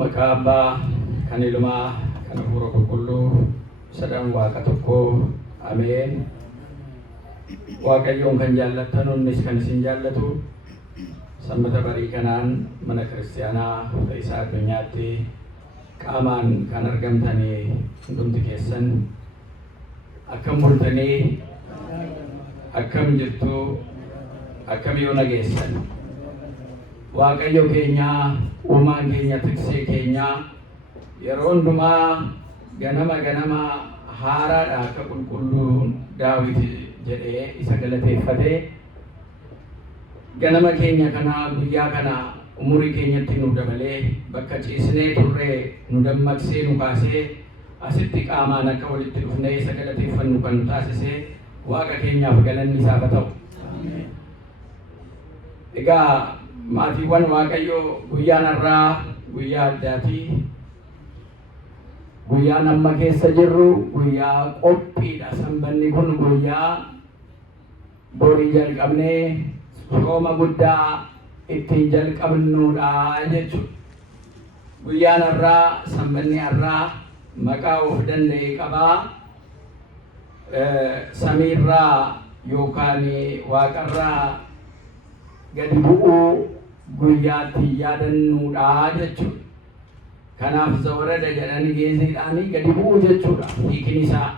Makaba kaniluma kanapuro kullu sadang waka tokko amen. Waaqayyoon kan jaallatan onnis kan isin jaallatu sanbata barii kanaan mana kiristaanaa isaa addunyaatti qaamaan kan argamtanii hundumti keessan akkam bultanii akkam jirtu akkam yoo nageessan Waaqayyo keenya uumaan keenya tiksee keenya yeroo hundumaa ganama haaraadha akka qulqulluun Daawit jedhee isa galateeffatee ganama keenya kana guyyaa kana umurii keenyatti nu dabalee bakka ciisnee turree nu dammaqsee nu kaasee asitti qaamaan akka walitti dhufnee isa galateeffannu kan taasisee Waaqa keenyaaf galanni isaaf haa ta'u. Egaa maatiiwwan Waaqayyoo guyyaan har'aa guyyaa addaati. Guyyaan amma keessa jirru guyyaa qophiidha. Sanbanni kun guyyaa borii jalqabnee sooma guddaa ittiin jalqabnuudha jechuudha. Guyyaan har'aa sanbanni har'aa maqaa of danda'e qabaa. Samiirraa yookaan waaqarraa gadi bu'uu guyyaatti yaadannuudha jechuudha. Kanaaf zawarada jedhanii geessiidhaanii gadi bu'uu jechuudha hiikin isaa.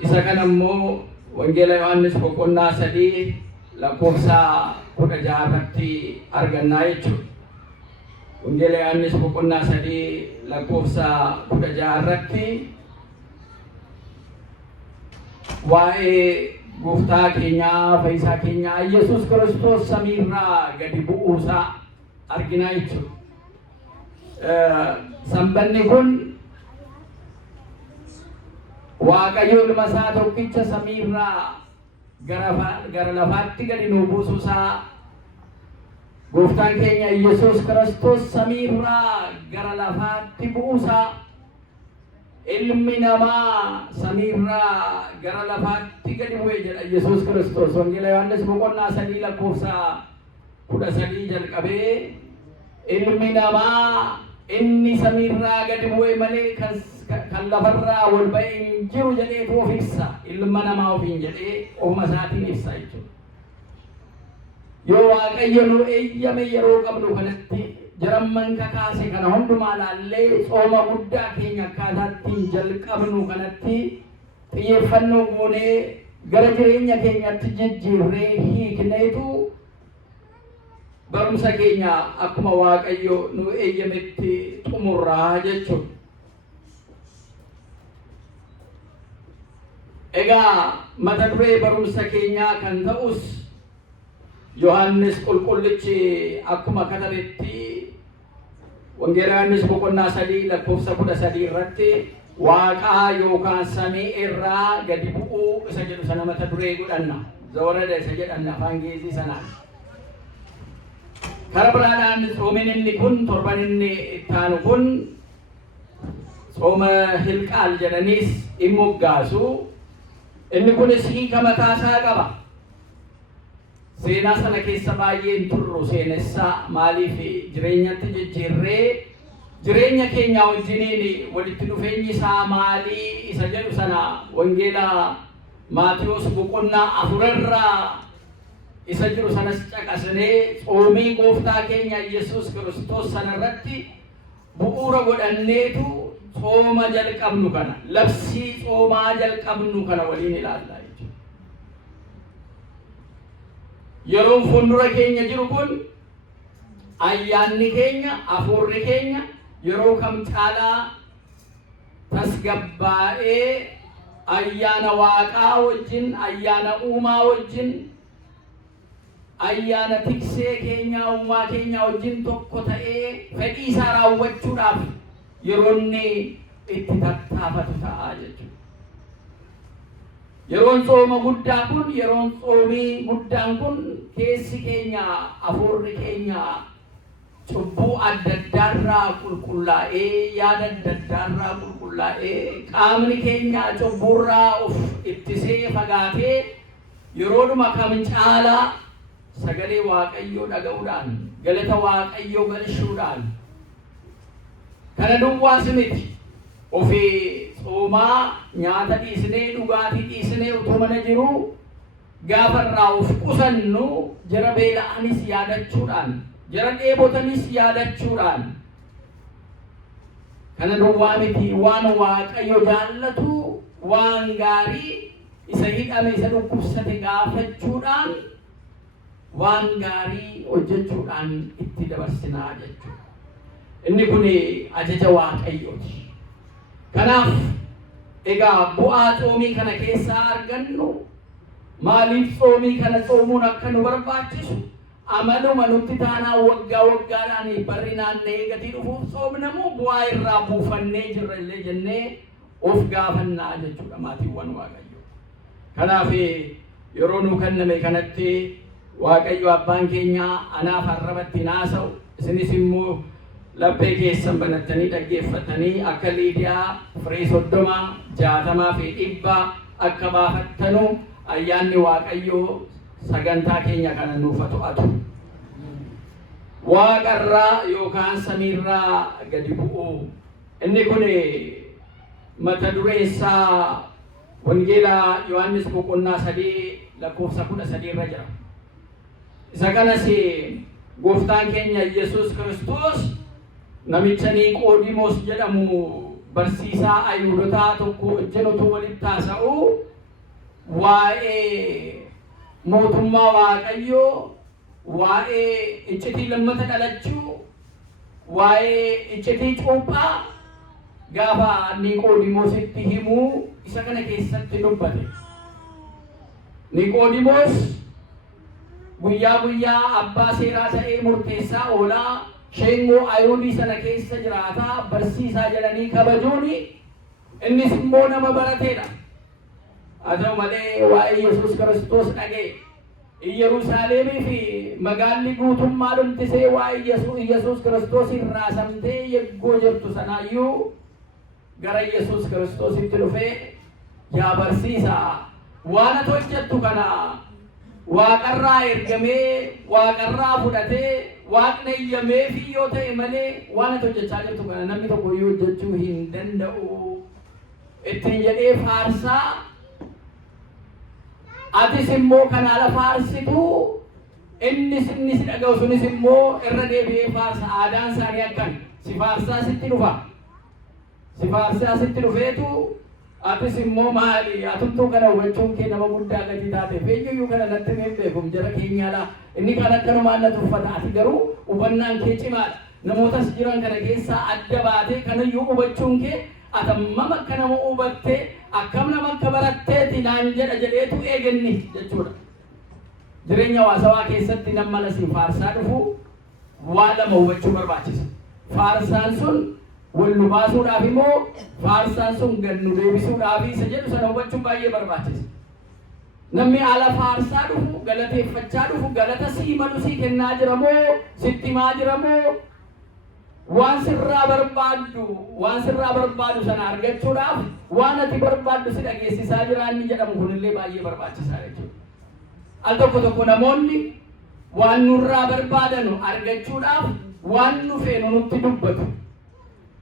Isa kana immoo Wangeela Yohaannis boqonnaa 3 lakkoofsa 16 irratti argannaa jechuudha. Wangeela Yohaannis boqonnaa 3 lakkoofsa 16 irratti waa'ee Gooftaa keenyaa Fayyisaa keenyaa Yesuus Kiristoos samiirraa gadi bu'uusaa arginaa jechuudha. Sanbanni kun Waaqayyo ilma isaa tokkicha samiirraa gara lafaatti gadi nu buusuusaa Gooftaan keenya Yesuus Kiristoos samiirraa gara lafaatti bu'uusaa ilmi namaa samiirraa gara lafaatti gadi bu'ee jedha Yesuus Kiristoos. Wangeela Yohaannis boqonnaa 3 lakkoofsa 13 jalqabee ilmi namaa inni samiirraa gadi bu'ee malee kan lafarraa ol ba'ee hin jiru jedheetu of ibsa. Ilma namaa ofiin jedhee ofuma isaatiin ibsa jechuudha. Yoo Waaqayyo nu eeyyame yeroo qabnu kanatti jaramman kakaase kana hundumaa laallee sooma guddaa keenya akkaataatti jalqabnu kanatti xiyyeeffannoo goonee gara jireenya keenyatti jijjiirree hiikneetu barumsa keenya akkuma Waaqayyo nu eeyyametti xumurraa jechuudha. Egaa mata duree barumsa keenyaa kan ta'us Yohaannis qulqullichi akkuma katabetti Wangeela Yohaannis boqonnaa 3 lakkoofsa 13 irratti Waaqaa yookaan samii irraa gadi bu'uu isa jedhu sana mata duree godhanna. Zawarada isa jedhanna afaan Geezii sanaan. Karaa biraadhaan soomin inni kun torban inni itti aanu kun sooma Hilqaal jedhaniis hin moggaasu. Inni kunis hiika mataasaa qaba. Seenaa sana keessa baay'een turru seenessaa maaliif jireenyatti jijjiirree jireenya keenya wajjiniin walitti dhufeenyi isaa maalii isa jedhu sana Wangeela Maatiyos boqonnaa 4 irraa isa jiru sanas caqasnee soomii Gooftaa keenya Yesuus Kiristoos sana irratti bu'uura godhanneetu sooma jalqabnu kana labsii soomaa jalqabnu kana waliin ilaallaa. Yeroon fuuldura keenya jiru kun ayyaanni keenya hafuurri keenya yeroo kam caalaa tasgabbaa'ee ayyaana Waaqaa wajjin ayyaana uumaa wajjin ayyaana tiksee keenyaa uumaa keenyaa wajjin tokko ta'ee fedhii isaa raawwachuudhaaf yeroo inni itti tattaafatu ta'a jechuudha. Yeroon sooma guddaa kun yeroon soomii guddaan kun keessi keenya hafuurri keenya cubbuu adda addaarraa qulqullaa'ee yaada adda addaarraa qulqullaa'ee qaamni keenya cubbuurraa of ittisee fagaatee yeroodhuma kam caalaa sagalee Waaqayyoo dhaga'uudhaan galata Waaqayyoo galchuudhaan Kana duwwaas miti. Ofii tsoomaa nyaata dhiisnee dhugaatii dhiisnee utuma mana jiru gaafa irraa of qusannu jara beela'anis yaadachuudhaan jara dheebotanis yaadachuudhaan kana duwwaa miti waan Waaqayyo jaallatu waan gaarii isa hidhame isa dhukkubsate gaafachuudhaan waan gaarii hojjechuudhaan itti dabarsinaa jechuudha. Inni kun ajaja Waaqayyooti. Kanaaf egaa bu'aa xoomii kana keessaa argannu maaliif xoomii kana xoomuun akka nu barbaachisu amaluma nutti taanaa waggaa waggaadhaan barri naanna'ee gatii dhufuuf xoomnamu bu'aa irraa buufannee jirra illee jennee of gaafannaa jechuudha maatiiwwan Waaqayyo. Kanaaf yeroo nu kenname kanatti Waaqayyo abbaan keenya anaaf arrabatti naasa'u isinis immoo laphee keessan banattanii dhaggeeffatanii akka Liidiyaa firii 30, 60 fi 100 akka baafattanu ayyaanni Waaqayyo sagantaa keenya kana nuuf to'atu. Waaqarraa yookaan samiirraa gadi bu'u. Inni kun mata dureessaa Wangeelaa Yohaannis boqonnaa 3 lakkoofsa 13 irra jira. Isa kanas gooftaan keenya Yesuus Kiristoos namicha Niqoodimoos jedhamu barsiisaa Ayhuudotaa tokko wajjin utuu walitti haasa'u waa'ee mootummaa Waaqayyoo, waa'ee iccitii lammata dhalachuu, waa'ee iccitii cuuphaa gaafa Niqoodimoositti himuu isa kana keessatti dubbate. Niqoodimoos guyyaa guyyaa abbaa seeraa ta'ee murteessaa oolaa sheengoo Ayhuudii sana keessa jiraataa barsiisaa jedhanii kabajuun innis immoo nama barateedha. Haa ta'u malee waa'ee Yesuus Kiristoos dhaga'e. Yerusaalemii fi magaalli guutummaa dhumtisee waa'ee Yesuus Kiristoos irraa samtee yeggoo jirtu sanaayyuu gara Yesuus Kiristoositti dhufee yaa barsiisaa waan ati hojjettu kana Waaqarraa ergamee Waaqarraa fudhatee Waaqni eeyyameefii yoo ta'e malee waan ati hojjechaa jirtu kana namni tokko iyyuu hojjechuu hin danda'u ittiin jedhee faarsaa. Atis immoo kana ala faarsitu innis dhaga'u sunis immoo irra deebi'ee faarsa. Aadaan isaanii akkan si faarsaa sitti dhufa. Si faarsaa sitti dhufeetu atis immoo maali atumtuu kana hubachuun kee nama guddaa gadi taate eenyuyyuu kana natti hin beekum jara keenyaadha. Inni kan akkanumaan natti uffata ati garuu hubannaan kee cimaadha. Namootas jiran kana keessaa adda baatee kanayyuu hubachuun kee atammam akka nama hubattee akkam nama akka baratteeti naan jedheetu eeganni jechuudha. Jireenya hawaasawaa keessatti nama lasii faarsaa dhufu waan lama hubachuu barbaachisa. Faarsaan sun wal nu baasuudhaaf immoo faarsaan sun gad nu deebisuudhaaf isa jedhu sana hubachuun baay'ee barbaachisa. Namni ala faarsaa dhufu galateeffachaa dhufu galata sii malu sii kennaa jira moo sitti himaa jira moo waan sirraa barbaadu sana argachuudhaaf waan ati barbaaddu si dhageessisaa jira inni jedhamu kunillee baay'ee barbaachisaa jechuudha. Al tokko namoonni waan nurraa barbaadanu argachuudhaaf waan nu feenu nutti dubbatu.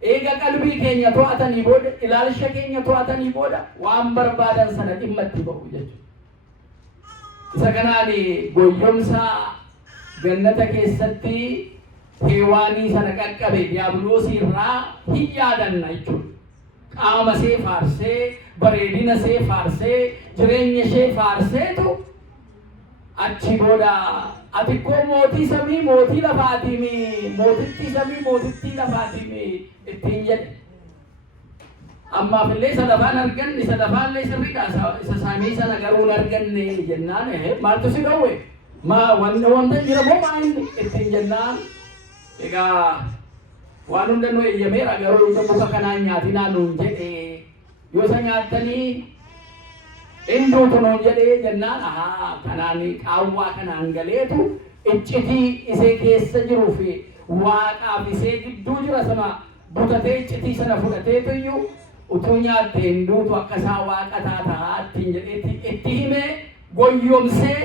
Eega qalbii keenya to'atanii booda ilaalcha keenya to'atanii booda waan barbaadan sana dhimma itti ba'u jechuudha. Isa kanaan goyyomsa gannata keessatti heewaanii sana qaqqabe diiyaabiloosii irraa hin yaadanna jechuudha. Qaama ishee faarsee, bareedina ishee faarsee, jireenya ishee faarseetu achi booda ati koo mootii samii mootii lafaatiimi mootittii samii mootittii lafaatiimi ittiin jedhe. Ammaaf illee isa lafaan arganne isa lafaallee sirriidha isa samii sana garuu hin arganne jennaan maaltu si dhowwe wanta jira moo maa inni ittiin jennaan. Egaa waan hundinuu eeyyameera garuu muka kanaan nyaatinaa nuun jedhe yoo isa nyaattanii induutu nuun jedhee jennaan kanaan qaawwaa kanaan galeetu iccitii isee keessa jiruu fi waaqaaf isee gidduu jira sana butatee iccitii sana fudhateetu iyyuu utuu nyaatte induutu akka isaa waaqa taataa ittiin jedheetti itti himee goyyomsee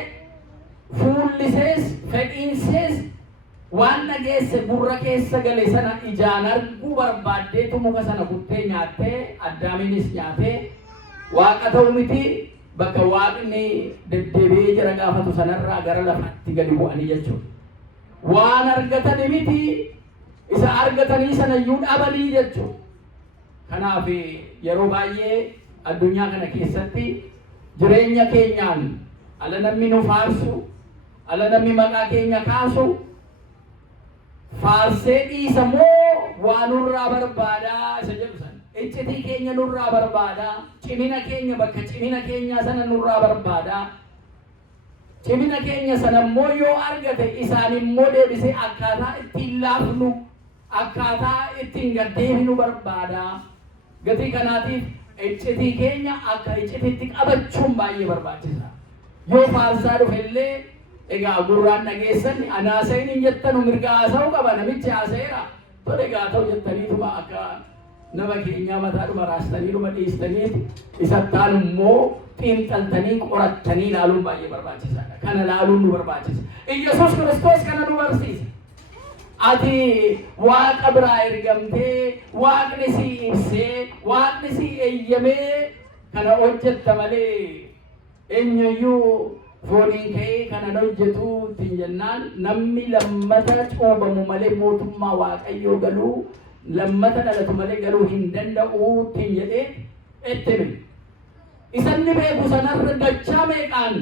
fuullisees fedhiinsees waan dhageesse gurra keessa gale sana ijaan arguu barbaaddeetu muka sana kuttee nyaattee Addaamiinis nyaatee waaqa ta'u miti. Bakka waaqni deddeebi'ee jira gaafatu sanarraa gara lafaatti gadi bu'anii jechuudha. Waan argatan miti isa argatanii sanayyuu dhabanii jechuudha. Kanaaf yeroo baay'ee addunyaa kana keessatti jireenya keenyaan ala namni nu faarsu, ala namni maqaa keenya kaasu, faarsee dhiisa moo waan nurraa barbaadaa isa jedhu sana. Iccitii keenya nurraa barbaadaa, cimina keenya bakka cimina keenya sana nurraa barbaadaa. Cimina keenya sana immoo yoo argate isaan immoo deebisee akkaataa ittiin laafnu, akkaataa ittiin gaddeebinu barbaadaa. Gatii kanaatiif iccitii keenya akka iccitiitti qabachuun baay'ee barbaachisaa. Yoo faarsaa dhufellee egaa gurraan dhageessan anaasa'in hin jettanu mirga haasa'uu qaba namichi haasa'eera. Tole egaa ta'u jettaniituma akka nama keenyaa mataadhuma raastaniidhuma dhiistaniiti isattaan immoo xiinxaltanii qorattanii ilaaluun baay'ee barbaachisaadha. Kana ilaaluun nu barbaachisa. Iyyasuus Kiristoos kana nu barsiisa. Ati waaqa biraa ergamtee waaqni si ibsee waaqni si eeyyamee kana hojjetta malee eenyuyyuu fooniin ka'ee kana hojjetu ittiin jennaan namni lammata cuubamu malee mootummaa waaqayyoo galuu lammata dhalatu malee galuu hin danda'u ittiin jedhee itti hime. Isanni beeku sanarra dachaa meeqaan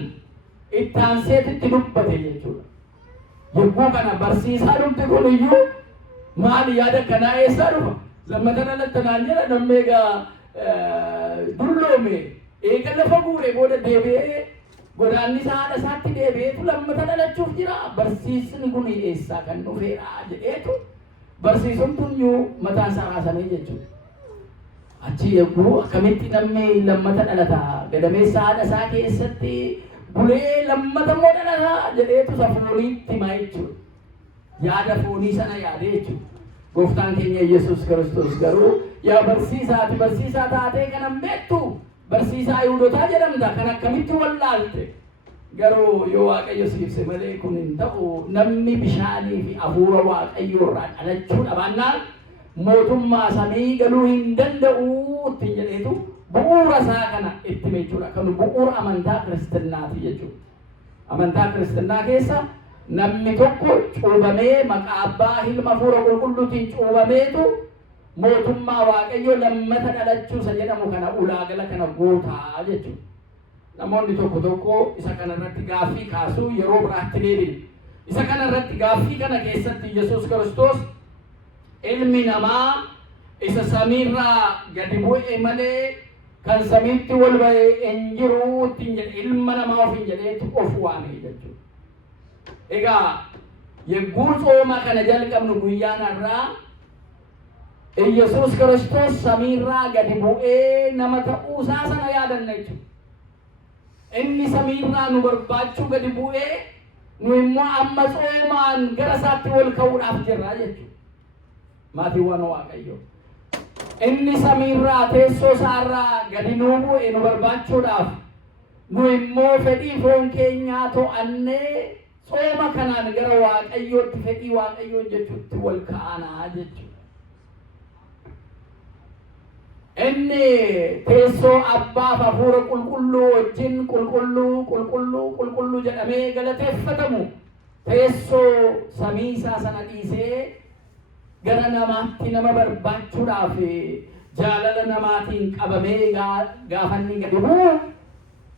itti aanseetitti dubbate jechuudha. Yogguu kana barsiisaa dhumti kun iyyuu maali yaada kanaa eessaa dhufa? Lammata dhalattanaan jedha namni egaa dulloome eega lafa guure booda deebi'ee godaannisaa haadha isaatti deebi'eetu lammata dhalachuuf jira. Barsiisni kun eessaa kan dhufeera jedheetu barsiisumtuun mataan isaa raasamee jechuudha. Achi yogguu akkamitti namni lammata dhalataa gadameessa haadha isaa keessatti bulee lammata immoo dhalataa jedheetu safuuriitti himaa jechuudha. Yaada foonii sana yaadee jechuudha. Gooftaan keenya Yesuus Kiristoos garuu yaa barsiisaati barsiisaa taatee kanan beektu barsiisaa Yihuudootaa jedhamta kan akkamitti wallaalte. Garuu yoo Waaqayyo si ibse malee kun hin ta'u namni bishaanii fi hafuura Waaqayyoo irraa dhalachuu dhabaannaan mootummaa samii galuu hin danda'u ittiin jedheetu bu'uura isaa kana itti jechuudha. Kan bu'uura amantaa kiristaanaati jechuudha. Amantaa kiristaanaa keessa namni tokko cuubamee maqaa Abbaa Ilma Hafuura Qulqulluutiin cuubameetu mootummaa Waaqayyoo lammata dhalachuusa jedhamu kana ulaagala kana gootaa jechuudha. Namoonni tokko isa kana irratti gaaffii kaasuu yeroo biraatti deebine. Isa kana irratti gaaffii kana keessatti Yesuus Kiristoos ilmi namaa isa samiirraa gadi bu'e malee kan samiitti wal ba'e hin jiru ittiin jedhe ilma namaa ofiin jedheetu of waame jechuudha. Egaa yogguu tsooma kana jalqabnu guyyaan har'aa Yesuus Kiristoos samiirraa gadi bu'ee nama ta'uusaa sana yaadanna jechuudha. Inni samiirraa nu barbaachuu gadi bu'ee nu immoo amma tsoomaan gara isaatti wal ka'uudhaaf jirra jechuudha. Maatiiwwan Waaqayyoo. Inni samiirraa teessoo isaarraa gadi nuu bu'e nu barbaachuudhaaf nu immoo fedhii foon keenyaa to'annee tsooma kanaan gara Waaqayyootti fedhii Waaqayyoo jechuutti wal ka'anaa jechuudha. Inni teessoo Abbaaf Hafuura Qulqulluu wajjin qulqulluu jedhamee galateeffatamu teessoo samii isaa sana dhiisee gara namaatti nama barbaachuudhaaf jaalala namaatiin qabamee gaafanni gadi bu'u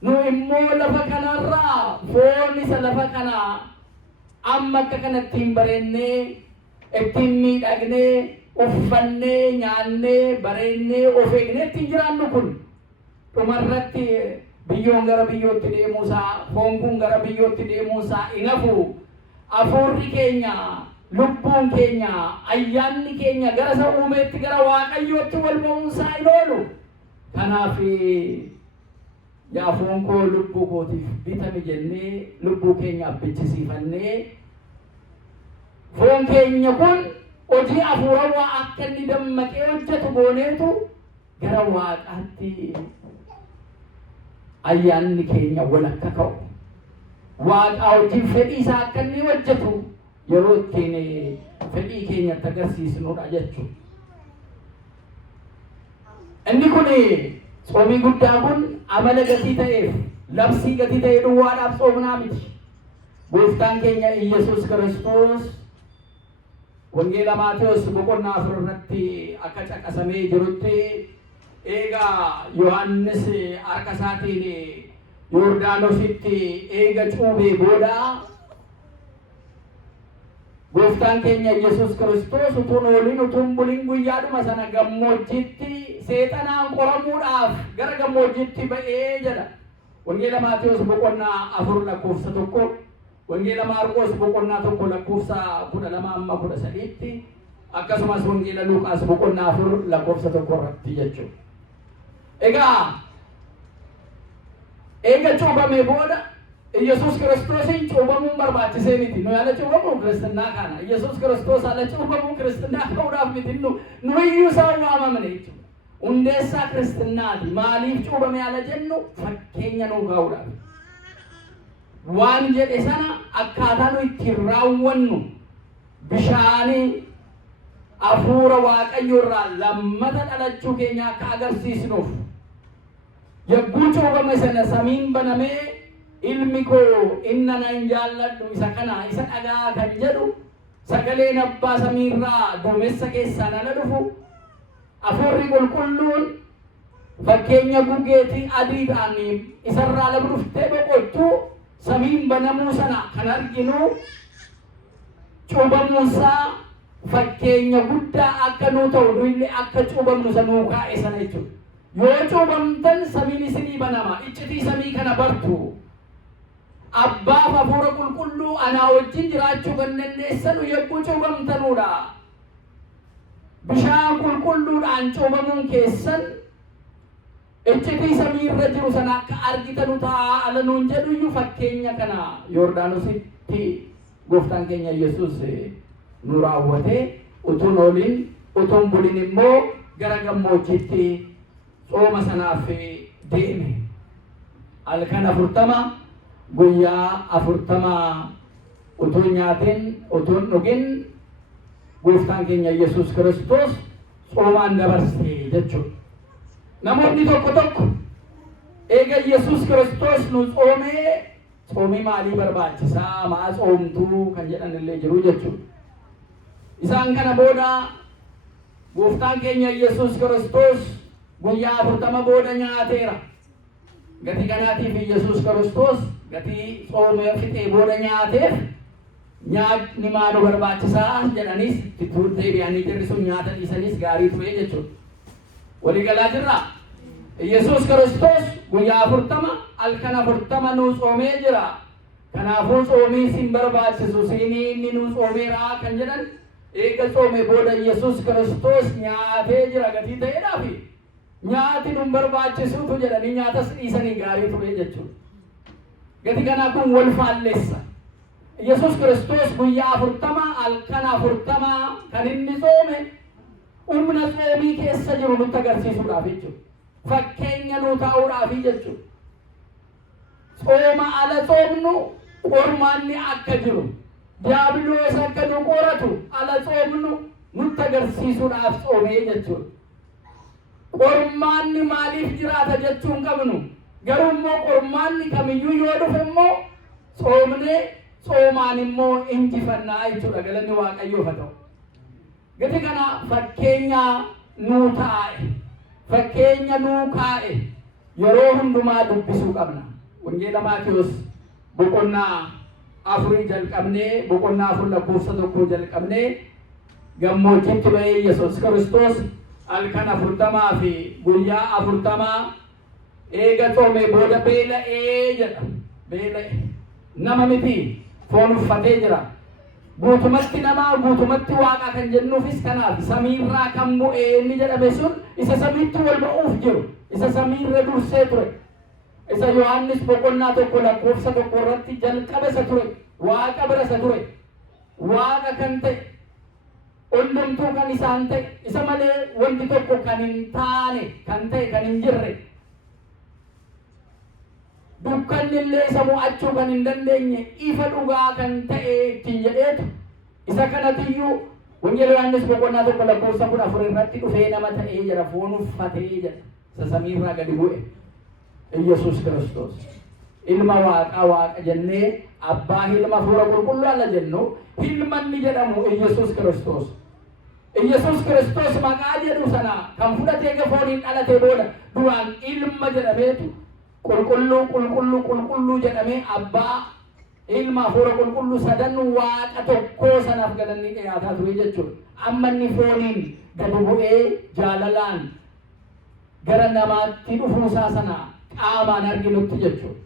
nu immoo lafa kanarraa foon isa lafa kanaa amma akka kanatti hin bareennee ittiin miidhagnee uffannee nyaannee bareennee of eegnee ittiin jiraannu kun dhumarratti biyyoon gara biyyootti deemuusaa foon kun gara biyyootti deemuusaa hin hafu. Hafuurri keenya lubbuun keenya ayyaanni keenya gara isa uumeetti gara Waaqayyootti wal ba'uunsaa hin oolu. Kanaaf yaa foon koo lubbuu kootiif bitame jennee lubbuu keenya abbichisiifannee foon keenya kun hojii hafuurawaa akka inni dammaqee hojjetu gooneetu gara Waaqaatti ayyaanni keenya wal akka ka'u Waaqa hojii fedhii isaa akka inni hojjetu yeroo ittiin fedhii keenyatti agarsiisnudha jechuudha. Inni kun soomii guddaa kun amala gatii ta'eef labsii gatii ta'ee duwwaadhaaf soomnaa miti. Gooftaan keenya Iyesuus Kiristoos wangeela Maatewos boqonnaa 4 irratti akka caqasamee jirutti eega Yohaannis harka isaatiin Yordaanositti eega cuubee booda Gooftaan keenya Iyesuus Kiristoos utuun ooliin utuun buliin guyyaadhuma sana gammoojjiitti seexanaan qoramuudhaaf gara gammoojjiitti ba'ee jedha. Wangeela Maatewos boqonnaa 4 lakkoofsa 1, wangeela Maarqos boqonnaa 1 lakkoofsa 12-13, akkasumas wangeela Luuqaas boqonnaa 4 lakkoofsa 1 irratti jechuudha. Eega cuubamee booda Iyesuus Kiristoosin cuubamuun barbaachisee miti. Nu ala cuubamu Kiristinnaa kana. Iyesuus Kiristoos ala cuubamu Kiristinnaa ta'uudhaaf miti. Nu iyyuu isaan waamamne jechuudha. Hundeessaa Kiristinnaati. Maaliif cuubame ala jennu fakkeenya nuu kaa'uudhaaf. Waan jedhe sana akkaataa nu ittiin raawwannu bishaanii hafuura Waaqayyoo irraa lammata dhalachuu keenya akka agarsiisnuuf yagguu cuubame sana samiin banamee ilmi koo inna nan jaalladhu isa kana isa dhagaa kan jedhu sagaleen abbaa samiirraa duumessa keessaan ala dhufu hafuurri qulqulluun fakkeenya gugeetii adiidhaan isarraa lama dhuftee boqochuu samiin banamuu sana kan arginu cuubamuunsaa fakkeenya guddaa akka nuu ta'u nuyi akka cuubamnu sanuu kaa'e sana jechuudha. Yoo cuubamtan samiin isinii banama. Iccitii samii kana bartu. Abbaaf hafuura qulqulluu anaa wajjin jiraachuu kan dandeessanu yogguu cuubamtanuudha. Bishaan qulqulluudhaan cuubamuun keessan iccitii samii irra jiru sana akka argitanu ta'a ala nuun jedhuyyuu fakkeenya kana Yordaanositti Gooftaan keenya Yesuus nu raawwatee utuun ooliin utuun buliin immoo gara gammoojjiitti sooma sanaaf deeme. Halkan 40 guyyaa 40 utuun nyaatiin utuun dhugin Gooftaan keenya Yesuus Kiristoos soomaan dabarsee jechuudha. Namoonni tokko eega Yesuus Kiristoos nu tsoomee tsoomii maalii barbaachisaa maa tsoomtuu kan jedhan illee jiru jechuudha. Isaan kana booda Gooftaan keenya Yesuus Kiristoos guyyaa 40 booda nyaateera. Gatii kanaatiif Yesuus Kiristoos gatii tsoomee fixee booda nyaateef nyaatni maal barbaachisaa jedhanis itti deebi'anii jirri sun nyaata dhiisanis gaarii ture jechuudha. Waliigalaa jirra. Yesuus Kiristoos guyyaa 40 halkan 40 nu tsoomee jira. Kanaafuu tsoomii sin barbaachisu siinii inni nu tsoomeeraa kan jedhan eega tsoomee booda Yesuus Kiristoos nyaatee jira gatii ta'eedhaafi nyaati nu barbaachisuutu jedhanii nyaatas dhiisanii gaarii ture jechuudha. Gatii kanaa kun wal faalleessa. Yesuus Kiristoos guyyaa 40 halkan 40 kan inni tsoome humna tsoomii keessa jiru nutti agarsiisuudhaaf jechuudha. Fakkeenya nu ta'uudhaaf jechuudha. Tsooma ala tsoomnu qormaanni akka jiru diiyaabiloos akka nu qoratu ala tsoomnu nutti agarsiisuudhaaf tsoomee jechuudha. Qormaanni maaliif jiraata jechuun qabnu garuu immoo qormaanni kamiyyuu yoo dhufe immoo tsoomnee tsoomaan immoo injifannaa jechuudha. Galanni Waaqayyoof haa ta'u. Gatii kana fakkeenya nuu taa'e fakkeenya nuu kaa'e yeroo hundumaa dubbisuu qabna. Wangeela Maatewos boqonnaa 4 jalqabnee boqonnaa 4 lakkoofsa 1 jalqabnee gammoojjiitti ba'ee Yesuus Kiristoos halkan 40 fi guyyaa 40 eega tsoomee booda beela'ee jedha. Beela'e nama miti foon uffatee jira. Guutumatti namaa guutumatti waaqa kan jennuufis kanaaf samiirraa kan bu'ee inni jedhame sun isa samiitti wal ba'uuf jiru isa samiirra dursee ture isa Yohaannis boqonnaa 1 lakkoofsa 1 irratti jalqaba isa ture waaqa bira isa ture waaqa kan ta'e hundumtuu kan isaan ta'e isa malee wanti tokko kan hin taane kan ta'e kan hin jirre dukkanni illee isa mo'achuu kan hin dandeenye ifa dhugaa kan ta'e ittiin jedheetu Isa kanatiyyu wangeela Yohaannis boqonnaa tokko lakkoofsa 14 irratti dhufee nama ta'ee jira, foon uffatee jira, isa samiirraa gadi bu'e Yesuus Kiristoos. Ilma Waaqaa Waaqa jennee abbaa ilma hafuura qulqulluu alla jennu ilmanni jedhamu Yesuus Kiristoos. Yesuus Kiristoos maqaa jedhu sana kan fudhatee fooniin dhalatee booda duraan ilma jedhameetu qulqulluu jedhamee abbaa ilma hafuura qulqulluu sadan Waaqa tokkoo sanaaf galanni dhiyaataa ture jechuudha. Amma inni fooniin gadi bu'ee jaalalaan gara namaatti dhufuusaa sana qaamaan arginutti jechuudha.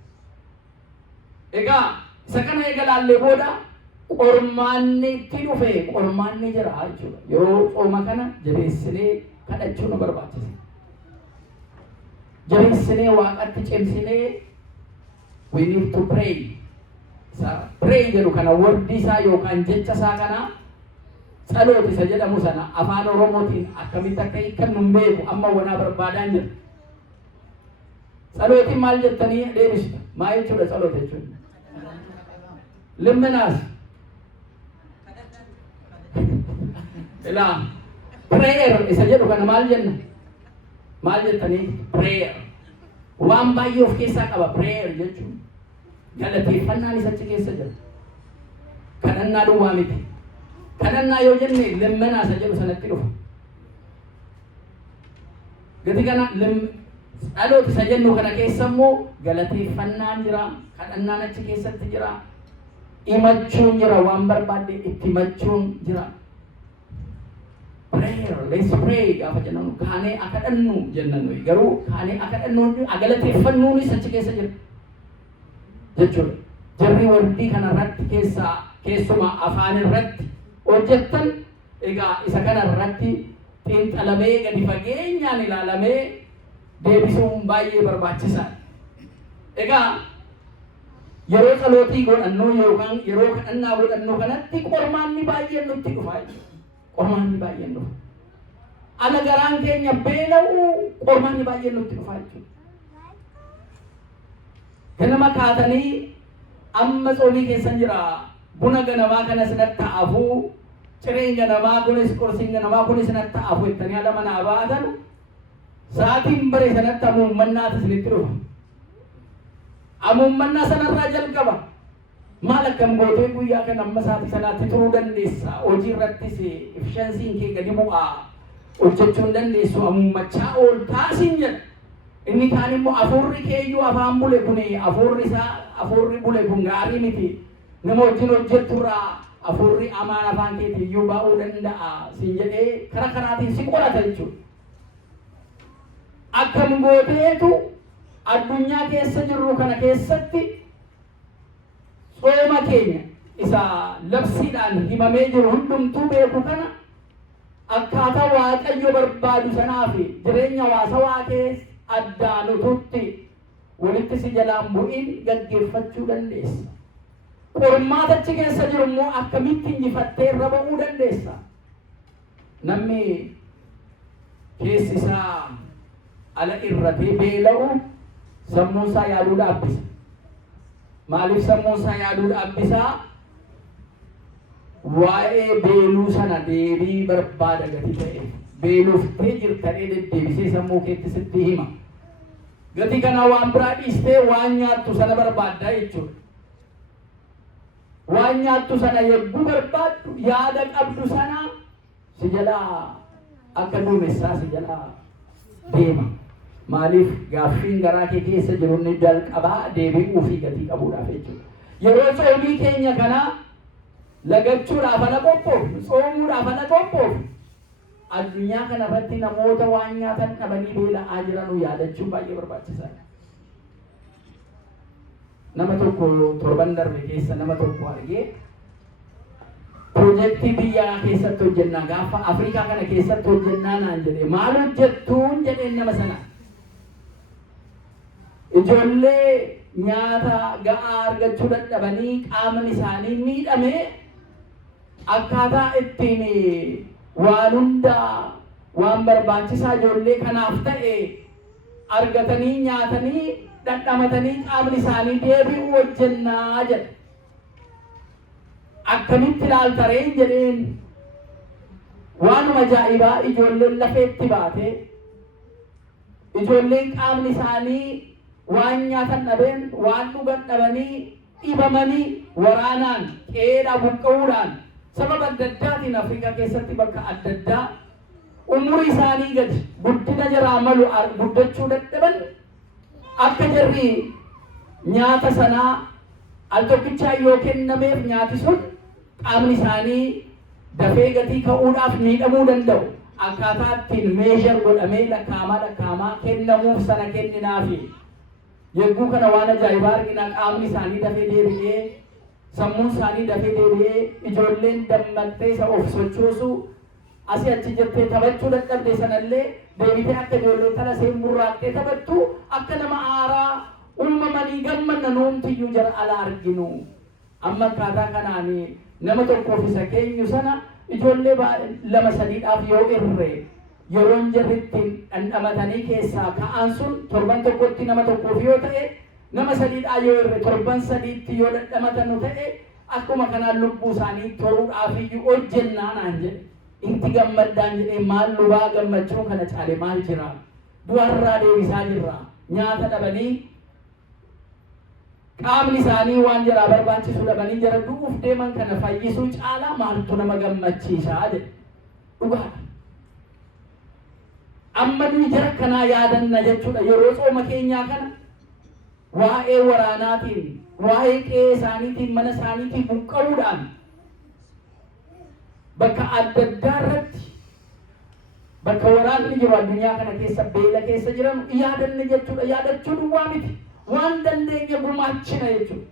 Egaa isa kana eegalaallee booda qormaanni itti dhufe, qormaanni jira jechuudha. Yeroo xooma kana jabeessinee kadhachuu nu barbaachisa. Jabeessinee Waaqatti cimsinee we need to pray. Pray jedhu kana wardi isaa yookaan jecha isaa kana tsalooti isa jedhamu sana afaan Oromootiin akkamitti akka hiikan nun beeku amma wanaa barbaadaan jira. Tsalootiin maal jettanii deebista? Maa jechuudha tsaloota jechuudha? Limminaas. Ilaa prayer isa jedhu kana maal jenna? Maal jettanii? Prayer. Waan baay'ee of keessaa qaba prayer jechuudha. Galateeffannaan isa achi keessa jira. Kadhannaa duwwaa miti. Kadhannaa yoo jenne limminaa isa jedhu sanatti dhufa. Gati kana dhaloota isa jennu kana keessa immoo galateeffannaan jira, kadhannaan achi keessatti jira, himachuun jira, waan barbaadde itti himachuun jira. Prayer, let's pray gaafa jennu kaanee akadhannu jennaan garuu kaanee akadhannu galateeffannuunis achi keessa jira. Jechuudha. Jarri wardii kanarratti keessumaa afaan irratti hojjettan egaa isa kanarratti xiinxalamee gadi fageenyaan ilaalamee deebisuun baay'ee barbaachisaadha. Egaa yeroo tsalootii godhannoo yookaan yeroo kadhannaa godhannoo kanatti qormaanni baay'een nutti dhufa jechuudha. Qormaanni baay'een dhufa. Ala garaan keenya beela'uu qormaanni baay'een nutti dhufa jechuudha. Ganama kaatanii amma xoomii keessan jira, buna ganamaa kana sinatti ta'aafuu, cireen ganamaa kunis qorsiin ganamaa kunis sinatti ta'aafuu jettanii ala manaa baatan sa'aatiin bare sanatti amuummannaati isinitti dhufa. Amuummannaa sanarraa jalqaba. Maal akkam gootee guyyaa kana amma sa'aatii sanaatti turuu dandeessa? Hojii irrattis efficiensiin kee gadi bu'aa hojjechuu hin dandeessu, amuummachaa ooltaasiin jedha. Inni kaan immoo afurri keeyyuu afaan bule kun afurri bule kun gaarii miti. Nama wajjin hojjetturraa afurri amaan afaan keetiyyuu ba'uu danda'a siin jedhee karaatiin si qorata jechuudha. Akkam gooteetu addunyaa keessa jirru kana keessatti xooma keenya isa labsiidhaan himamee jiru hundumtuu beeku kana akkaataa Waaqayyo barbaadu sanaa fi jireenya hawaasawaa keessa addaan utuutti walitti si jalaan bu'iin gaggeeffachuu dandeessa. Qormaata achi keessa jiru immoo akkamitti injifattee irra ba'uu dandeessa. Namni keessi isaa ala irratee beela'u sammuu isaa yaaduu dhaabbisa. Maaliif sammuu isaa yaaduu dhaabbisaa? Waa'ee beeluu sana deebii barbaada gati ta'e. Beeluftee jirtanii deddeebisee sammuu keetti sitti hima. Gati kana waan biraa dhiistee waan nyaattu sana barbaaddaa jechuudha. Waan nyaattu sana yogguu barbaaddu yaada qabdu sana si jalaa akka duumessaa si jalaa deema. Maaliif gaaffiin garaa kee keessa jiru inni jalqabaa deebi'uu fi gatii qabuudhaaf jechuudha. Yeroo xoomii keenya kana lagachuudhaaf ala qophoofnu, xoomuudhaaf ala qophoofnu addunyaa kana irratti namoota waan nyaatan dhabanii beela'aa jiran yaadachuun baay'ee barbaachisaadha. Nama tokko torban darbe keessa nama tokko argee piroojeektii biyyaa keessatti hojjennaa gaafa Afrikaa kana keessatti hojjennaa naan jedhee maal hojjettuun jedheen nama sana. Ijoollee nyaata ga'aa argachuu dadhabanii qaamni isaanii miidhamee akkaataa ittiin waan hundaa waan barbaachisaa ijoollee kanaaf ta'e argatanii nyaatanii dadhamatanii qaamni isaanii deebi'u hojjennaa jedha. akkamitti ilaaltareen jedheen waanuma ajaa'ibaa ijoolleen lafeetti baate ijoolleen qaamni isaanii waan nyaatan dhabeen waan dhugan dhabanii dhibamanii waraanaan qe'ee buqqa'uudhaan sababa adda addaatiin Afrikaa keessatti bakka adda addaa umurii isaanii gadi guddina jaraa malu guddachuu dadhaban akka jarri nyaata sanaa al tokkichaa yoo kennameef nyaati sun qaamni isaanii dafee gatii ka'uudhaaf miidhamuu danda'u akkaataa ittiin meeshar godhamee lakkaamaa kennamuuf sana kenninaafi yegguu kana waan ajaa'ibaa argina qaamni isaanii dafee deebi'ee sammuun isaanii dafee deebi'ee ijoolleen dammaqxee isa of sochoosu asii achi jettee taphachuu dadhabde sanallee deebitee akka ijoollee tala seen burraaqqee taphattu akka nama aaraa uumamanii gammanna nuumtiyyuu jara ala arginu amma akkaataa kanaanii nama tokkoof isa keenyu sana ijoollee lama sadiidhaaf yoo irre yeroon jarritti dhandhamatanii keessaa ka'an sun torban tokkotti nama tokkoof yoo ta'e nama sadiidhaa yoo irre torban sadiitti yoo dhandhamatanu ta'e akkuma kanaan lubbuu isaanii toruudhaaf iyyuu hojjennaanaan jedhe itti gammaddaan jedhee maal lubaa gammachuu kana caale maal jira du'arraa deebisaa jirra nyaata dhabanii qaamni isaanii waan jaraa barbaachisu dhabanii jara du'uuf deeman kana fayyisuu caalaa maaltu nama gammachiisaa jedhe dhugaadha. Amma nuyi jara kanaa yaadanna jechuudha yeroo tsooma keenyaa kana waa'ee waraanaatiin waa'ee qe'ee isaaniitiin mana isaaniitiin buqqa'uudhaan bakka adda addaa irratti bakka waraanni jiru addunyaa kana keessa beela keessa jiran yaadanne jechuudha yaadachuu duwwaa miti. waan dandeenya gumaachina jechuudha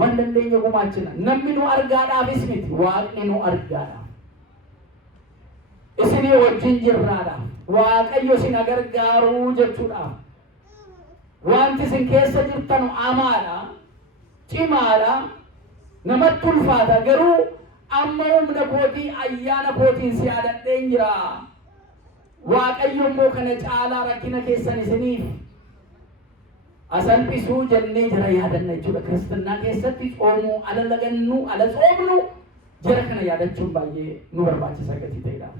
waan dandeenya gumaachina namni nu argaadhaafis miti waaqni nu argaadhaaf isinii wajjin jirraadhaaf waaqayyo isin gargaaruu jechuudhaaf wanti isin keessa jirtan amaadha cimaadha namatti ulfaata garuu amma humna kootii ayyaana kootiin si yaadadheen jira waaqayyo immoo kana caalaa rakkina keessan isiniif asalphisuu jennee jara yaadanna jechuudha kiristinnaa keessatti xoomuu ala lagannu ala tsoomnu jara kana yaadachuun baay'ee nu barbaachisa gatii ta'edhaaf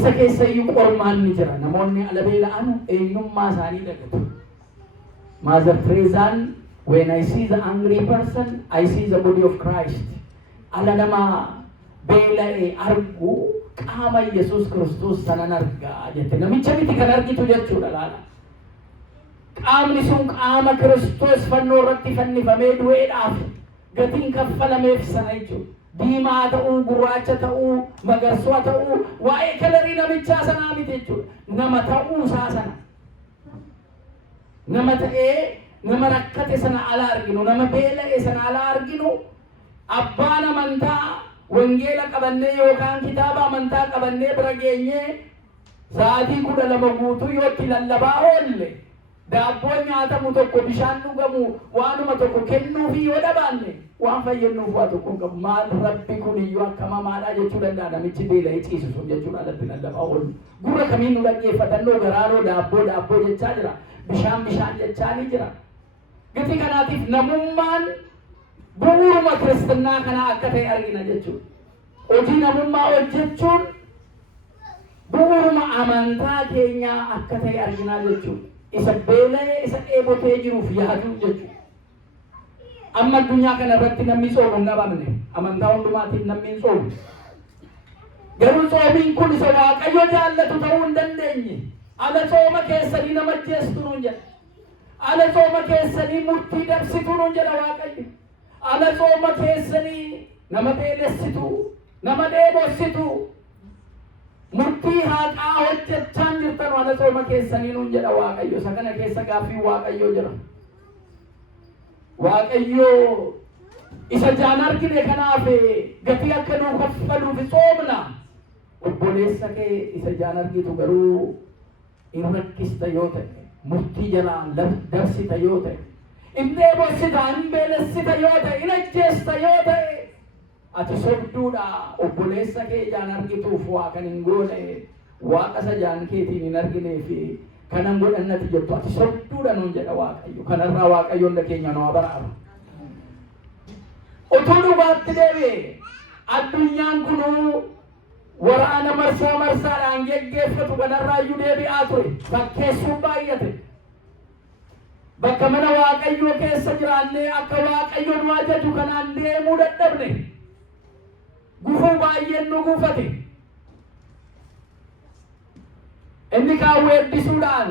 isa keessa iyyuu qormaan ni jira namoonni ala beela'an eenyummaa isaanii dagatu Mother Teresaan when I see the angry person I see the body of Christ ala nama beela'e argu qaama Yesuus Kiristoos sanan argaa jette namicha miti kan argitu jechuudha laala qaamni sun qaama Kiristoos fannoo irratti fannifamee du'eedhaaf gatiin kaffalameef sana jechuudha diimaa ta'uu gurraacha ta'uu magarsoo ta'uu waa'ee kalarii namichaa sanaa miti jechuudha nama ta'uu isaa sana nama ta'ee nama rakkate sana ala arginu nama beela'e sana ala arginu abbaan amantaa wangeela qabannee yookaan kitaaba amantaa qabannee bira geenyee sa'aatii 12 guutuu yoo itti lallabaa oolle daabboon nyaatamu tokko bishaan dhugamu waanuma tokko kennuufi yoo dhabaanne waan fayyadnuuf waa tokko qabu maal rabbi kun iyyuu akkama maadhaa jechuu danda'a namichi beela'ee ciisu sun jechuudha alatti lallabaa oolu gurra kamiin nu dhaggeeffannoo garaaroo daabboo jechaa jira bishaan jechaa ni jira gatii kanaatiif namummaan bu'uuruma kiristinnaa kanaa akka ta'e argina jechuudha hojii namummaa hojjechuun bu'uuruma amantaa keenyaa akka ta'e argina jechuudha isa beela'ee isa dheebotee jiruuf yaaduu jechuudha amma addunyaa kana irratti namni soomu hin dhabamne amantaa hundumaatiin namni hin soomu garuu soomiin kun isa waaqayyo jaallatu ta'uu hin dandeenye ala sooma keessanii nama ajjeestu nuun jedha ala sooma keessanii murtii dabsitu nuun jedha waaqayyo ala sooma keessanii nama beelessitu nama dheebossitu murtii haqaa hojjechaan jirtan ala sooma keessanii nuun jedha waaqayyo isa kana keessa gaaffii waaqayyo jira waaqayyo isa jaan argine kanaaf gatii akka nuu kaffaluuf soomna obboleessa kee isa jaan argitu garuu in rakkista yoo ta'e murtii jalaan dabsita yoo ta'e in dheebossita in beelessita yoo ta'e in ajjeesta yoo ta'e ati sobduudha obboleessa kee jaan argituuf waa kan hin goone waaqa isa jaan keetiin hin argineefi kanan godhannati jettu ati sobduudha nuun jedha waaqayyo kanarraa waaqayyoon keenya nu baraaru utuu dhugaatti deebi'e addunyaan kunuu waraana marsaadhaan geggeeffatu kanarraayyuu deebi'aa ture. Fakkeessuun baay'ate. Bakka mana Waaqayyoo keessa jiraannee akka Waaqayyo nu ajaju kanaan deemuu dadhabne. Gufuu baay'een nu gufate. Inni kaan weeddisuudhaan,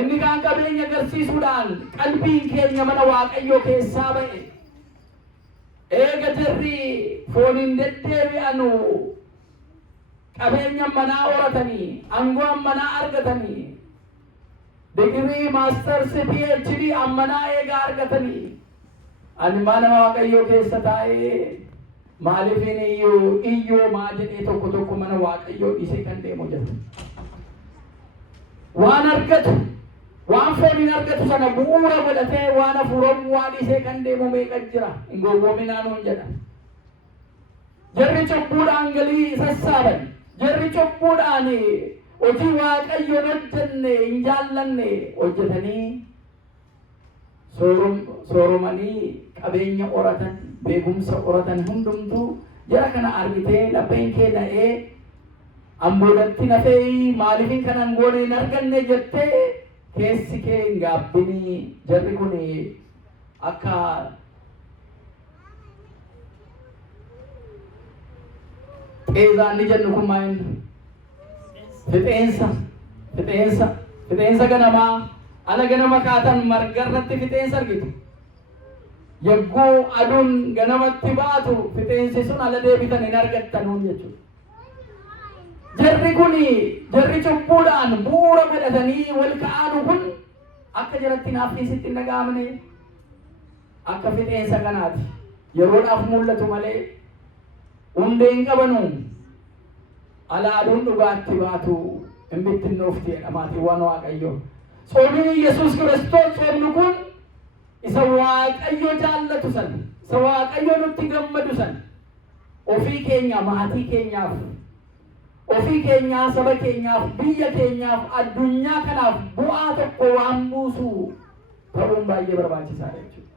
inni kaan qabeenya agarsiisuudhaan qalbiin keenya mana Waaqayyoo keessaa ba'e. Eega jarri fooniin deddeebi'anu qabeenya manaa horatanii, aangoo manaa argatanii, digirii maastarsi PhD ammanaa eega argatanii, ani mana Waaqayyoo keessa taa'ee maaliifin iyyoo maa jedhee tokko mana Waaqayyoo dhiisee kan deemu jedhu. Waan argatu, waan fooniin argatu sana bu'uura godhatee waan hafuurawwan waan dhiisee kan deemu meeqa jira. Hin gowwoominaa nuun jedha. Jarri cubbuudhaan galii sassaaban, jarri cubbuudhaan hojii Waaqayyoon hojjenne hin jaallanne hojjetanii sooromanii qabeenya horatan, beekumsa horatan hundumtuu jara kana argitee lapheen kee na'ee amboodatti nafee maaliifin kanan goone hin arganne jettee keessi kee hin gaabbinii. Jarri kun akka xeezaan ni jennu kun maal fixeensa ganamaa ala ganama kaatan margarratti fixeensa argitu. Yagguu aduun ganamatti baatu fixeensi sun ala deebitan hin argattanuun jechuudha. Jarri cubbuudhaan bu'uura godhatanii wal ka'aanu kun akka jiratti naaffiisitti hin dhaga'amne akka fixeensa kanaati. Yeroodhaaf mul'atu malee hundee hin qabanu. Alaaduun dhugaatti baatu hin bittinnoofti jedha maatiiwwan Waaqayyoo. Tsoomni Yesuus Kiristoos tsoomni kun isa Waaqayyo jaallatu san, isa Waaqayyo nutti gammadu san ofii keenya maatii keenyaaf, ofii keenyaa saba keenyaaf, biyya keenyaaf, addunyaa kanaaf bu'aa tokko waan buusu ta'uun baay'ee barbaachisaadha jechuudha.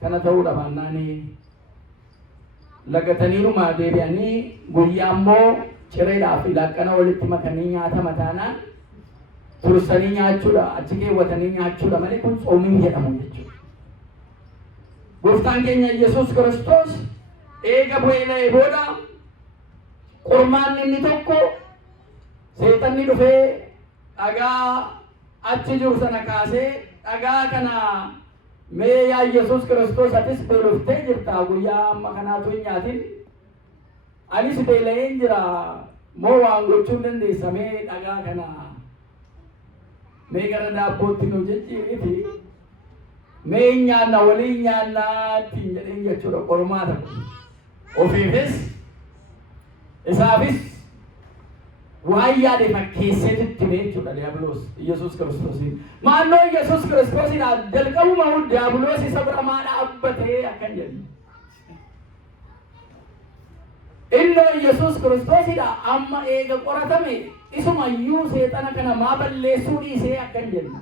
Kana ta'uu dhabaannaan lagataniiruma deebi'anii guyyaa immoo cireedhaaf laaqana walitti makanii nyaata mataanaan tursanii nyaachuudha, achi keewwatanii nyaachuudha malee kun tsoomii jedhamu jechuudha. Gooftaan keenya Yesuus Kiristoos eega bu'ee booda qormaan inni tokko seexanni dhufee dhagaa achi jiru sana kaasee dhagaa kana mee yaa Yesuus Kiristoos atis beeloftee jirta guyyaa amma kanaatu hin nyaatin, anis beela'een jira moo waan gochuu dandeessa mee dhagaa kana mee gara daabbootti nu jijjiiriti mee nyaanna waliin nyaannaatti jedheen jechuudha. Qormaata ofiifis isaafis waan yaade fakkeesseetti jechuudha diiyaabiloos Yesuus Kiristoosiin. Maannoo Yesuus Kiristoosiin jalqabuma diiyaabiloos isa bira maa dhaabbatee akkan jedhu. Innoo Yesuus Kiristoosiidha amma eega qoratame isumayyuu seexana kana maa balleessuu dhiisee akkan jedhu.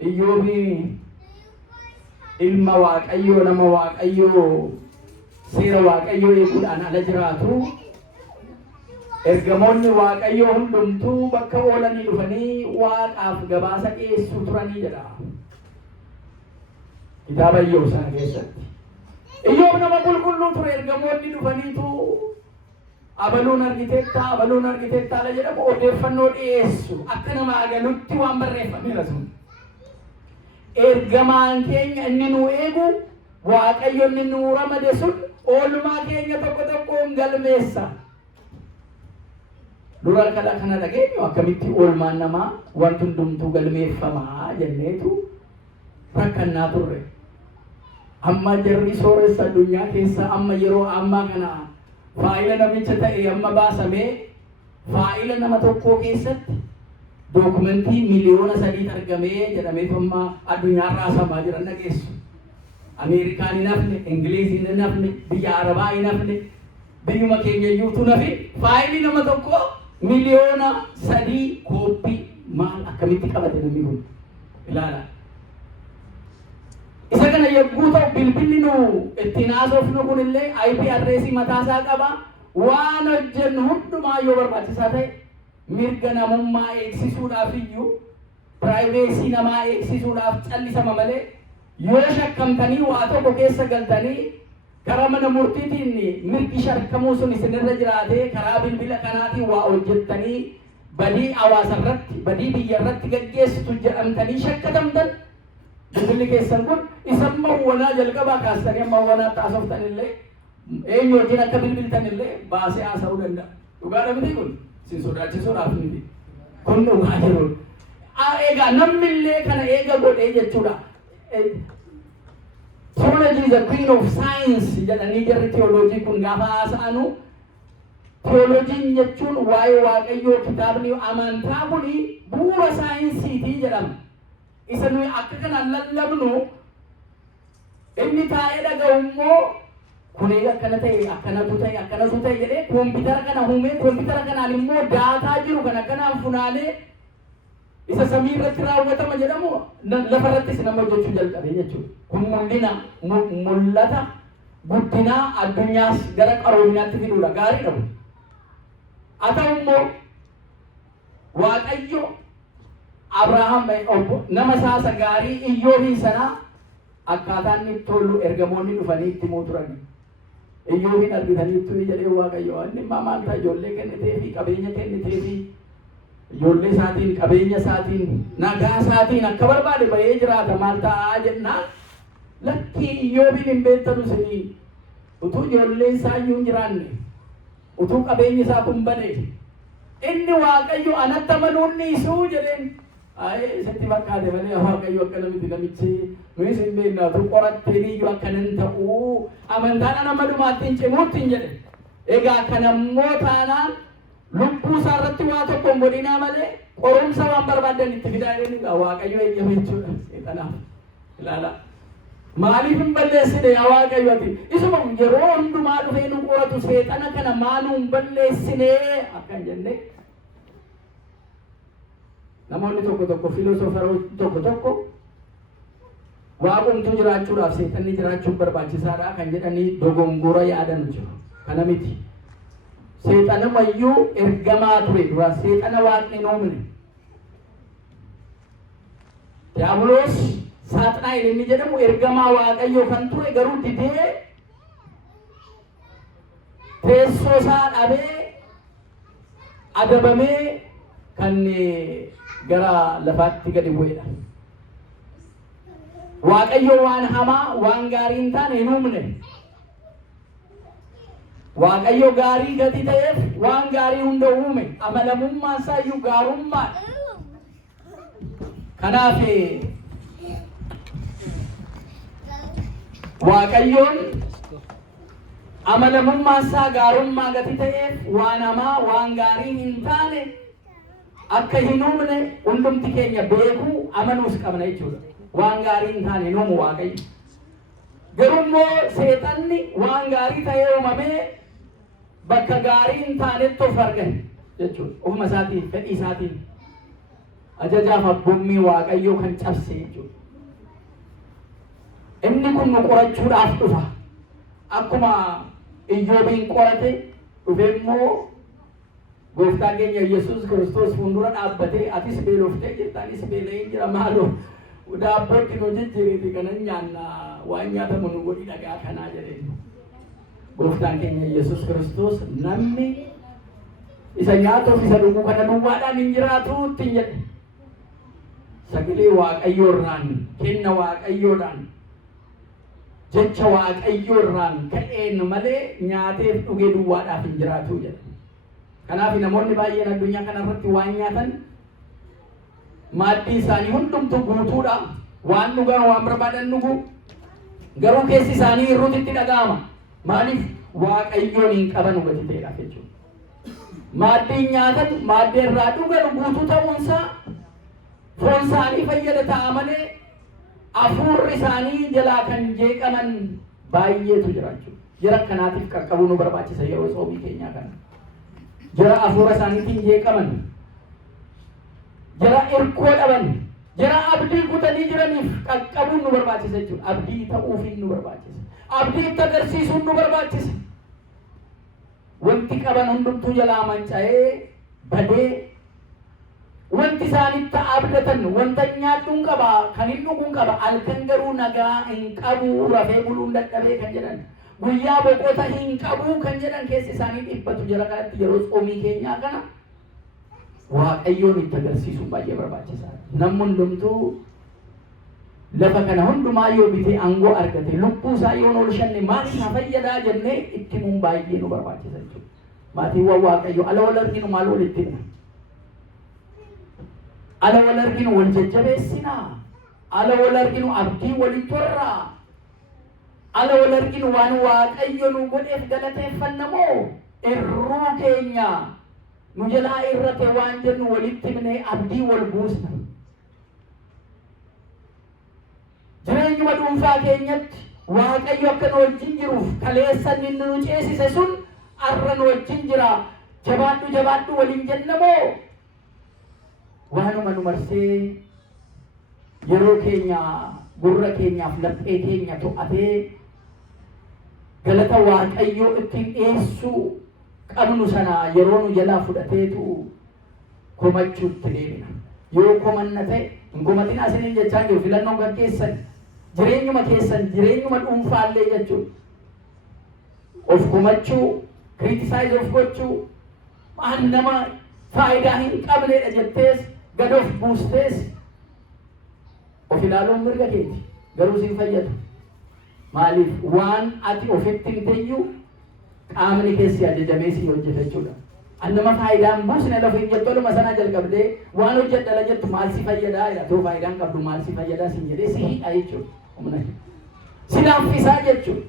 Iyyoobii ilma Waaqayyoo nama Waaqayyoo seera Waaqayyoo eeguudhaan ala jiraatu. Ergamoonni Waaqayyoo hundumtuu bakka oolanii dhufanii Waaqaaf gabaasa dhiyeessuu turanii jedha kitaaba Iyyoob sana keessatti. Iyyoob nama qulqulluu ture. Ergamoonni dhufaniitu abaluun argiteetta ala jedhamu odeeffannoo dhiyeessu akka nama agalutti waan barreeffameera sun. Ergamaan keenya inni nu eegu Waaqayyo inni nu ramade sun oolmaa keenya tokkoon galmeessa. Dura kana dhageenyu akkamitti oolmaan namaa wanti hundumtuu galmeeffamaa jenneetu rakkannaa turre. Amma jarri sooressa addunyaa keessa amma yeroo ammaa kana faayila namicha ta'e amma baasamee faayila nama tokkoo keessatti dookumentii miliyoona 3 argamee jedhameetu amma addunyaarraa samaa jiran dhageessu. Ameerikaan hin hafne, Ingiliiziin hin hafne, biyya Arabaa hin hafne, biyyuma keenya iyyuutu nafi faayilii nama tokkoo miliyoona 3 kooppii maal akkamitti qabate namni kun ilaala. isa kana yogguu ta'u bilbilli nu ittiin haasofnu kunillee IP addreesii mataasaa qaba. Waan hojjennu hundumaa yoo barbaachisaa ta'e mirga namummaa eegsisuudhaaf iyyuu piraayiveesii namaa eegsisuudhaaf callisama malee yoo shakkamtanii waa tokko keessa galtanii karaa mana murtiitiin mirgi sharkamuu sun isinirra jiraatee karaa bilbila kanaatiin waa hojjettanii badii hawaasa irratti badii biyya irratti gaggeessitu jedhamtanii shakkatamtan bilbilli keessan kun isan mawwanaa jalqabaa kaastanii amma mawwanaa taasoftanillee eenyu wajjin akka bilbiltanillee baasee haasa'uu danda'a. Dhugaadha miti kun sin sodaachisuudhaaf miti kun dhugaa jiru. Egaa namnillee kana eega godhee jechuudha. Theology is the queen of science jedhanii jarri theology kun gaafa haasa'anu theologiin jechuun waa'ee waaqayyoo kitaabni amantaa kuni bu'uura saayinsiitii jedhama. Isa nuyi akka kanaan lallabnu inni taa'ee dhaga'u immoo kuni akkana ta'e akkanatu ta'e jedhee koompitara kana uumee koompitara kanaan immoo daataa jiru kan akkanaan funaanee isa samii irratti raawwatama jedhamu lafa irrattis nama hojjechuu jalqabe jechuudha. Kun mul'ata guddinaa addunyaas gara qaroominaatti fiduudha. Gaariidha kun. Haa ta'u immoo Waaqayyo Abrahaam nama saasa gaarii Iyyoobii sanaa akkaataa inni tolu ergamoonni dhufanii itti himuu turani. Iyyoobiin argitaniittu jedhee Waaqayyo inni maal ta'a ijoollee kenniteefi qabeenya kenniteefi ijoollee isaatiin qabeenya isaatiin nagaa isaatiin akka barbaade bahee jiraata maal ta'a jennaan lakki Iyyoobiin hin beektanu isinii utuu ijoollee isaa iyyuu hin jiraanne utuu qabeenyi isaa kun bade inni Waaqayyo anatti amanuun dhiisuu jedheen sitti fakkaate malee Waaqayyo akkana miti namichi nuyi sin beeknaa utuu qoratteen iyyuu akkanan ta'uu amantaan nama dhumaattiin cimuutti hin jedhe. Egaa kanammoo taanaan lubbuu isaa irratti waa tokko hin godhinaa malee qorumsa waan barbaadan itti fidaa jedhanii Waaqayyo eeyyama jechuudha seexanaaf. Ilaala. Maaliif hin balleessine yaa Waaqayyo ati isuma yeroo hundumaa dhufee nu qoratu seexana kana maaluu hin balleessine akkan jenne namoonni tokko filoosofaroonni tokko waaqumtu jiraachuudhaaf seexanni jiraachuun barbaachisaadha kan jedhanii dogongora yaadanu jiru. Kana miti. Seexanamayyuu ergamaa ture dura seexana waaqni hin uumne. Diiyaabiloos Saaxinaa'el inni jedhamu ergamaa Waaqayyoo kan ture garuu didee teessoo isaa dhabee adabamee kan gara lafaatti gadi bu'edha. Waaqayyo waan hamaa waan gaarii hin taane hin uumne. Waaqayyo gaarii gadi ta'eef waan gaarii hunda uume. Amalamummaan isaa iyyuu gaarummaadha. Kanaaf Waaqayyoon amalamummaan isaa gaarummaa gadi ta'eef waan hamaa waan gaarii hin taane akka hin uumne hundumti keenya beekuu amanuus qabna jechuudha. Waan gaarii hin taane hin uumu Waaqayyo. Garuu immoo seexanni waan gaarii ta'ee uumamee bakka gaarii hin taanetti of argame jechuudha. Ofuma isaatiin fedhii isaatiin ajajaaf abboommii Waaqayyoo kan cabse jechuudha. Inni kun nu qorachuudhaaf dhufa. Akkuma Iyyoobiin qorate dhufe immoo Gooftaan keenya Yesuus Kiristoos fuuldura dhaabbatee atis beeloftee jirta anis beela'een jira maaloo daabbootti nu jijjiiriti kanan nyaanna waan nyaatamu nu godhi dhagaa kanaa jedheen. Gooftaan keenya Yesuus Kiristoos namni isa nyaatuuf isa dhuguu kana duwwaadhaan hin jiraatuutti hin jedhe. Sagalee Waaqayyoorraan kenna Waaqayyoodhaan jecha Waaqayyoorraan ka'een malee nyaateef dhugee duwwaadhaaf hin jiraatuu jedhe. Kanaaf namoonni baay'een addunyaa kanarratti waan nyaatan maaddii isaanii hundumtuu guutuudha. Waan dhugan waan barbaadan dhugu garuu keessi isaanii irruutitti dhaga'ama. Maaliif Waaqayyoon hin qaban hubati ta'edhaaf jechuudha. Maaddiin nyaatan maaddii irraa dhugan guutuu ta'uunsaa foon isaanii fayyada ta'a malee hafuurri isaanii jalaa kan jeeqaman baay'eetu jira jechuudha. Jara kanaatiif qaqqabuu nu barbaachisa yeroo soobii keenyaa kana. Jara hafuura isaaniitiin jeeqaman, jara irkoo dhaban, jara abdii kutanii jiraniif qaqqabuun nu barbaachisa jechuudha. Abdii ta'uufiin nu barbaachisa. Abdii itti agarsiisuun nu barbaachisa. Wanti qaban hundumtuu jalaa manca'ee badee wanti isaanitti abdatan wanta nyaadhuun qaba kan hin dhuguun qaba halkan garuu nagaa hin qabu rafee buluun dadhabee kan jedhan guyyaa boqota hin qabu kan jedhan keessa isaanii dhibbatu jara kanatti yeroo xoomii keenyaa kana waaqayyoon itti agarsiisuun baay'ee barbaachisaadha. Namni hundumtuu lafa kana hundumaa yoo bitee aangoo argate lubbuu isaa yoo oolshanne maal isa fayyadaa jennee itti himuun baay'ee nu barbaachisa jechuudha. Maatiiwwan waaqayyoo ala wal arginu maal walitti himna? Ala wal arginu wal jajjabeessinaa. Ala wal arginu abdii walitti horraa. Ala wal arginu waan waaqayyo nu godheef galateeffannamoo irruu keenya nu jalaa irrate waan jennu walitti himnee abdii wal buusna. Jireenyuma dhuunfaa keenyatti waaqayyo akka nu wajjin jiruuf kaleessa inni nu ceesise sun arra nu wajjin jira. Jabaadhu jabaadhu waliin jennamoo waanuma nu marsee yeroo keenya gurra keenyaaf laphee keenya to'atee galata waaqayyoo ittiin dhiyeessuu qabnu sana yeroo nu jalaa fudhateetu komachuutti deemna. Yoo komanna ta'e hin komatin asiniin jechaa jiru filannoo gaggeessan jireenyuma keessan jireenyuma dhuunfaallee jechuudha. Of komachuu criticize of gochuu waan nama faayidaa hin qabneedha jettees gad of buustees of ilaaluun mirga keeti garuu siin fayyadu. Maaliif waan ati ofitti hin teenyu qaamni keessi ajajamee si hojjeta jechuudha. Annama faayidaan buusne lafa hin jettu oluma sana jalqabdee waan hojjedhala jettu maal si fayyadaa jedha. Too faayidaan qabdu maal si fayyadaa siin jedhee si hidha jechuudha. Si laaffisaa jechuudha.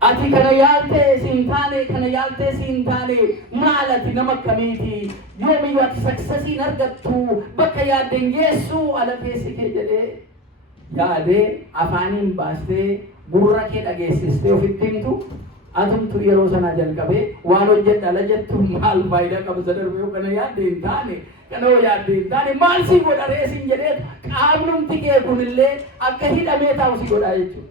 Ati kana yaaltee siin taane kana yaaltee siin taane maal ati nama akkamiiti yoomiyyuu ati saksasiin argattu bakka yaaddeen geessu ala keessi kee jedhee yaadee afaaniin baastee gurra kee dhageessistee ofitti himtu atumtu yeroo sanaa jalqabee waan hojjedhala jettu maal faayidaa qaba sadarbe kana yaaddee hin taane kana hoo yaaddee hin taane maal si godha ree siin jedhee qaamnumti kee kunillee akka hidhamee taa'u si godhaa jechuudha.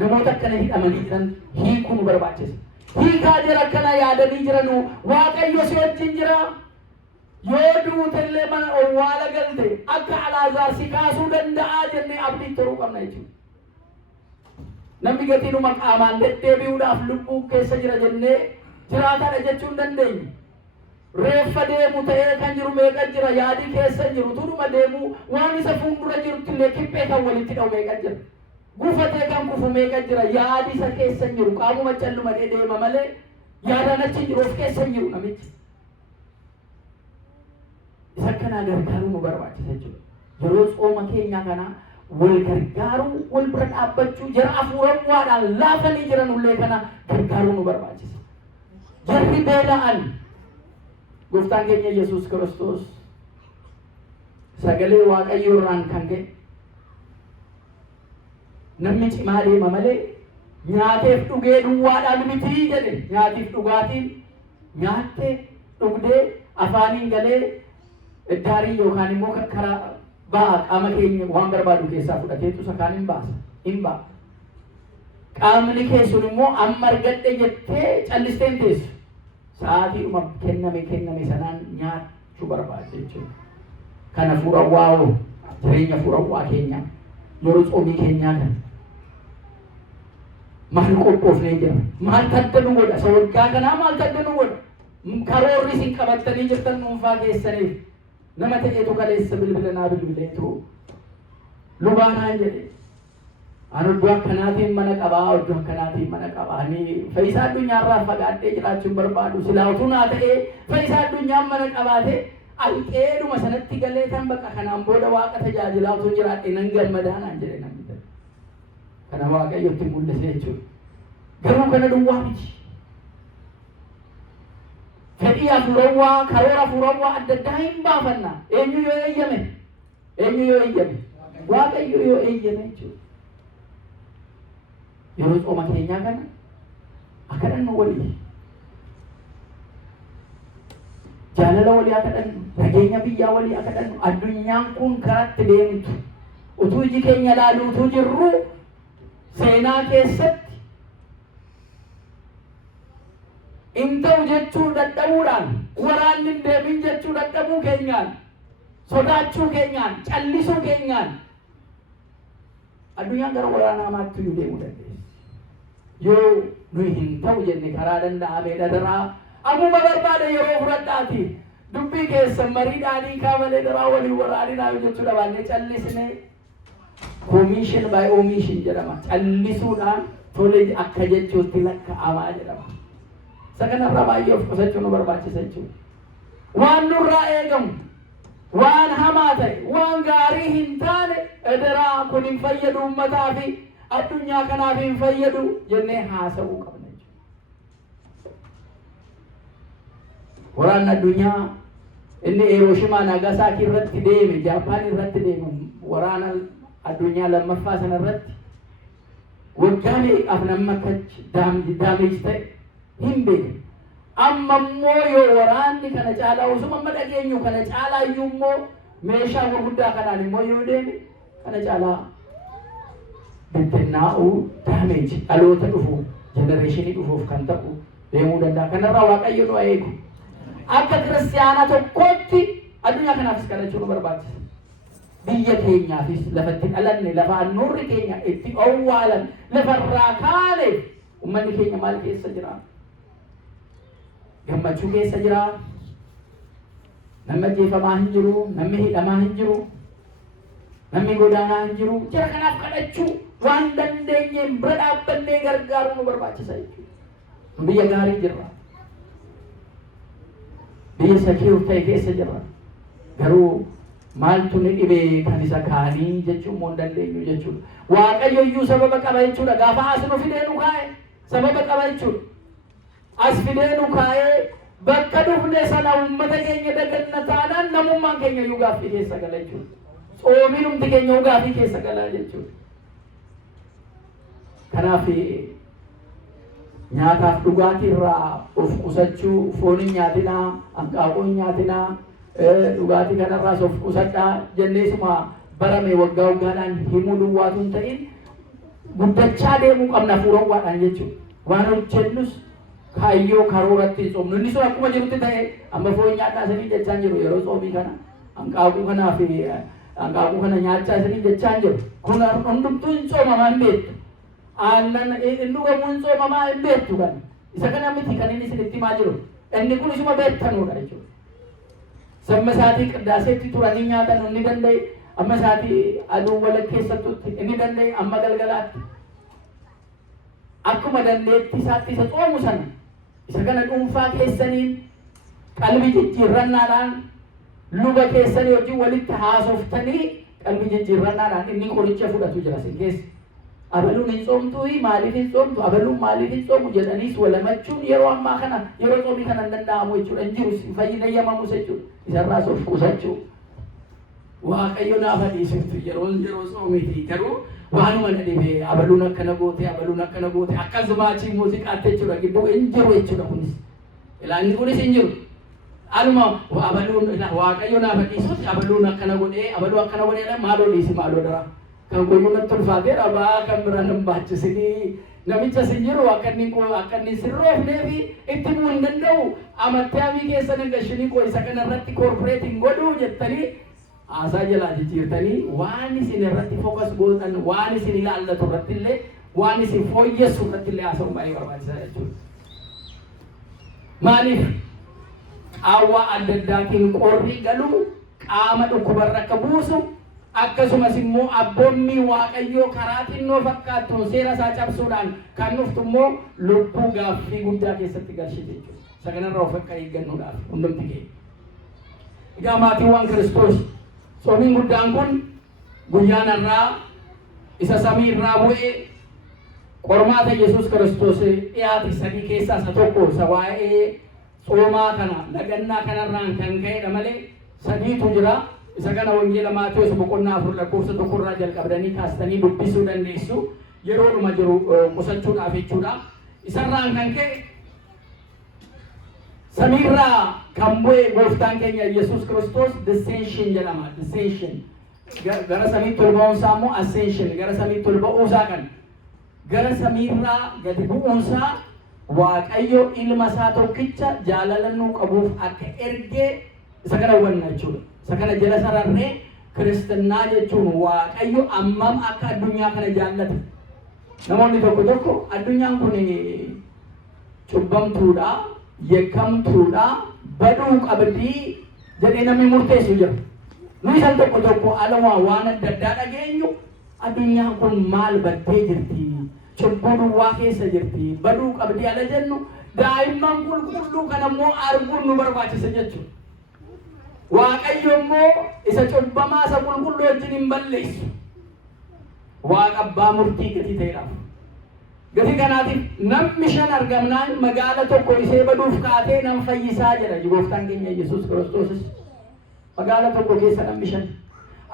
Namoota akkana hidhamanii jiran hiikuu nu barbaachisa. Hiikaa jira akkana yaadanii jiranu waaqayyo si wajjin jira. Yoo duutellee mana owwaala galte akka Alaazaar si kaasuu danda'aa jennee abdii turuu qabna jechuudha. Namni gatiinuma qaamaan deddeebi'uudhaaf lubbuu keessa jira jennee jiraataadha jechuu hin dandeenyu. Reeffa deemu ta'ee kan jiru meeqa jira yaadii keessa jiru turuma deemu waan isa fuuldura jirutti illee kibbee kan walitti dha'u meeqa jira. Gufatee kan kufu meeqa jira yaadi isa keessa jiru qaamuma calluma deema malee yaadaan achi jiru of keessa jiru namichi. Isa kanaa gargaaruu nu barbaachisa jechuudha. Yeroo xooma keenya kana wal gargaaruu wal bira dhaabbachuu jara hafuuramwaadhaan laafanii jiran ullee kana gargaaruu nu barbaachisa. Jarri beela'an gooftaan keenya Yesuus Kiristoos sagalee waaqayyoo irraan kan ga'e namni cimaa deema malee nyaateef dhugee duwwaadhaan mitii jedhe. Nyaatiif dhugaatiin nyaattee dhugdee afaaniin galee iddaarii yookaan immoo karaa ba'a qaama keenya waan barbaadu keessaa fudhateetu sakaan hin baasa hin ba'a. Qaamni keessun immoo amma argadhe jettee callisteen teessu sa'aatiidhuma kenname sanaan nyaachuu barbaadde jechuudha. Kana fuurawwaa jireenya fuurawwaa keenya yeroo xoomii keenyaa kana maal qophoofnee jira maal tadda nu godha isa waggaa kanaa maal tadda nu godha karoorri isin qabattanii jirtan dhuunfaa keessaniif nama ta'eetu kaleessa bilbila naa bilbileetu lubaanaan jedhe ani iddoo akkanaatiin mana qabaa iddoo akkanaatiin mana qabaa ani fayyisaa addunyaarraa fagaadhee jiraachuun barbaadu silaa utuu naa ta'ee fayyisaa addunyaan mana qabaate alqeeduma sanatti galee tan bakka kanaan booda waaqa tajaajilaa utuu jiraadhe nan gammadaanaan jedhe namni ta'e. Kana waaqayyotti mul'ise jechuudha. Garuu kana duwwaa miti. Fedhii hafuurawwaa karoora hafuurawwaa adda addaa hin baafanna. Eenyu yoo eeyyame? Eenyu yoo eeyyame? Waaqayyo yoo eeyyame jechuudha. Yeroo xooma keenyaa kana akka dhannu walii jaalala walii akka dhannu, nageenya biyyaa walii akka dhannu, addunyaan kun karaatti deemtu utuu iji keenya ilaalu utuu jirru seenaa keessatti inta'u jechuu dadhabuudhaan waraanni hin deemin jechuu dadhabuu keenyaan sodaachuu keenyaan callisuu keenyaan addunyaan gara waraana hamaatti iyyuu deemuu dandeessi. Yoo nuyi hin ta'u jenne karaa danda'amee dhadaraa ammuma barbaade yeroo fudhadhaati dubbii keessan mariidhaanii kaamalee daraa waliin waraanaa jechuudha baannee callisne commission by omission jedhama. Callisuudhaan tole akka jechuutti lakka'amaa jedhama. Saganarraa baay'ee of qusachuu nu barbaachisa jechuudha. Waan nurraa eegamu waan hamaa ta'e waan gaarii hin taane ederaa kun hin fayyadu uummataa fi addunyaa kanaaf hin fayyadu jennee haasa'uu qabna jechuudha. Waraanni addunyaa inni Hirooshimaa Naagasaakii irratti deeme, Jaapaan irratti deeme, waraana addunyaa lammaffaa sana irratti waggaa meeqaaf nama akkachi daameej ta'e hin beekne. Amma immoo yoo waraanni kana caalaa osuma amma dhageenyu kana caalaa iyyuu immoo meeshaa gurguddaa kanaan immoo yoo deeme kana caalaa bittinnaa'uu daameej dhaloota dhufu jenereeshinii dhufuuf kan ta'u deemuu danda'a. Kanarraa Waaqayyo nu eegu. Akka kiristaana tokkootti addunyaa kanaafis kadhachuu nu barbaachisa. Biyya keenyaafis lafatti dhalanne lafaan nurri keenya itti owwaalan lafarraa kaane uummanni keenya maal keessa jira? Gammachuu keessa jira. Namni ajjeefamaa hin jiru, namni hidhamaa hin jiru, namni godaanaa hin jiru. Jara kanaaf kadhachuu waan dandeenyeen bira dhaabbannee gargaaruu nu barbaachisa jechuudha. Nu biyya gaarii jirra. Biyya sakiiru ta'e keessa jirra. Garuu maaltu ni dhibee kan isa kaanii jechuun moo hin dandeenyu jechuudha. Waaqayyo iyyuu sababa qaba jechuudha. Gaafa as nu fidee nu kaa'e sababa qaba jechuudha. As fidee nu kaa'ee bakka dhufne sana uummata keenya daganna taanaan namummaan keenya iyyuu gaaffii keessa gala jechuudha. Xoomiin humti keenya iyyuu gaaffii keessa gala jechuudha. Kanaaf nyaataaf dhugaatii irraa of qusachuu, foon hin nyaatinaa, hanqaaquu hin nyaatinaa, dhugaatii kanarraas of qusadhaa jenneesuma barame waggaa waggaadhaan himuu duwwaatu hin ta'in guddachaa deemuu qabna fuurawwaadhaan jechuudha. Waan hojjennus kaayyoo karooratti hin soomnu. Inni sun akkuma jirutti ta'e amma foon nyaadhaa isanii jechaa hin jiru yeroo soomii kana hanqaaquu kanaa fi hanqaaquu kana nyaachaa isanii jechaa hin jiru. Kun hundumtuu hin soomamaa hin beektu. Aannan inni dhugamuu hin soomamaa hin beektu kan. Isa kana miti kan inni isinitti himaa jiru. Inni kun isuma beektanuudha jechuudha. Samma isaatii qindaaseetti turanii nyaatan inni danda'e, amma isaatii aduu walakkeessattutti inni danda'e, amma galgalaatti. Akkuma dandeetti isaatti isa xoomu sana isa kana dhuunfaa keessaniin qalbii jijjiirrannaadhaan luba keessanii wajjin walitti haasoftanii qalbii jijjiirrannaadhaan inni qoricha fudhatu jira sin keessa. Abaluun hin soomtuu maaliif hin soomtu? Abaluun maaliif hin soomu jedhaniis walamachuun yeroo ammaa kana yeroo soomii kana hin danda'amu jechuudha. Hin jiru hin fayyadamamus jechuudha. Isarraas of qusachuu. Waaqayyo naaf dhiisiftu yeroo soomiiti garuu waanuma na dhibee abaluun akkana goote akkasumaachii muuziqaatti jechuudha gidduu hin jiru jechuudha kunis. Ilaanni kunis hin jiru. Aluma abaluun Waaqayyo naaf dhiisutti abaluun akkana godhee maaloo dhiisi maaloo dara. Kan koyyuu natti ulfaateedha ba'aa kan biraan hin baachisinii namicha sin jiru akka inni sirroofnee fi itti bu'uu hin danda'u amantii keessan hin gashinii koo isa kana irratti koorporeetiin godhuu jettanii haasaa jalaa jijjiirtanii waan isin irratti fokas gootan waan isin ilaallatu irratti illee waan isin fooyyessu irratti illee haasa'uun baay'ee barbaachisaa jechuudha. Maaliif qaawwaa adda addaatiin qorri galuu qaama dhukkubarra akka buusu akkasumas immoo abboonni Waaqayyoo karaa xinnoo fakkaattuun seera isaa cabsuudhaan kan dhuftu immoo lubbuu gaaffii guddaa keessatti galchite jechuudha. Isa kanarraa of akka eeggannuudhaaf hundumti keenya. Egaa maatiiwwan Kiristoos soomiin guddaan kun guyyaan har'aa isa samii irraa bu'ee qormaata Yesuus Kiristoos dhiyaate sadii keessaa isa tokko isa waa'ee soomaa kana nagannaa kanarraan kan ka'edha malee sadiitu jira. Isa kana wangeela Maatewos boqonnaa 4 lakkoofsa 1 irraa jalqabdanii kaastanii dubbisuu dandeessu yeroodhuma jiru qusachuudhaaf jechuudha. Isarraan kan ka'e samiirraa kan bu'e gooftaan keenya Yesuus Kiristoos descension jedhama. Descension gara samiitti ol ba'uunsaa immoo ascension gara samiitti ol ba'uusaa kan gara samiirraa gadi bu'uunsaa Waaqayyo ilma isaa tokkicha jaalala nuu qabuuf akka ergee isa kana hubanna jechuudha. Isa kana jala sararree Kiristinnaa jechuun Waaqayyo ammam akka addunyaa kana jaallate. Namoonni tokko addunyaan kun cubbamtuudha, yakkamtuudha, baduu qabdii jedhee namni murteessu jira. Nuyi isaan tokko alawaa waan adda addaa dhageenyu addunyaan kun maal baddee jirti, cubbuu duwwaa keessa jirti, baduu qabdii ala jennu daa'imman qulqulluu kana immoo arguun nu barbaachisa jechuudha. Waaqayyo immoo isa cubbamaa isa qulqulluu wajjin hin balleessu. Waaqa abbaa murtii gatii ta'edhaaf. Gatii kanaatiif namni 5 argamnaan magaala tokko ishee baduuf kaatee nam fayyisaa jedha gooftaan keenya Yesuus Kiristoosis. Magaala tokko keessa namni 5.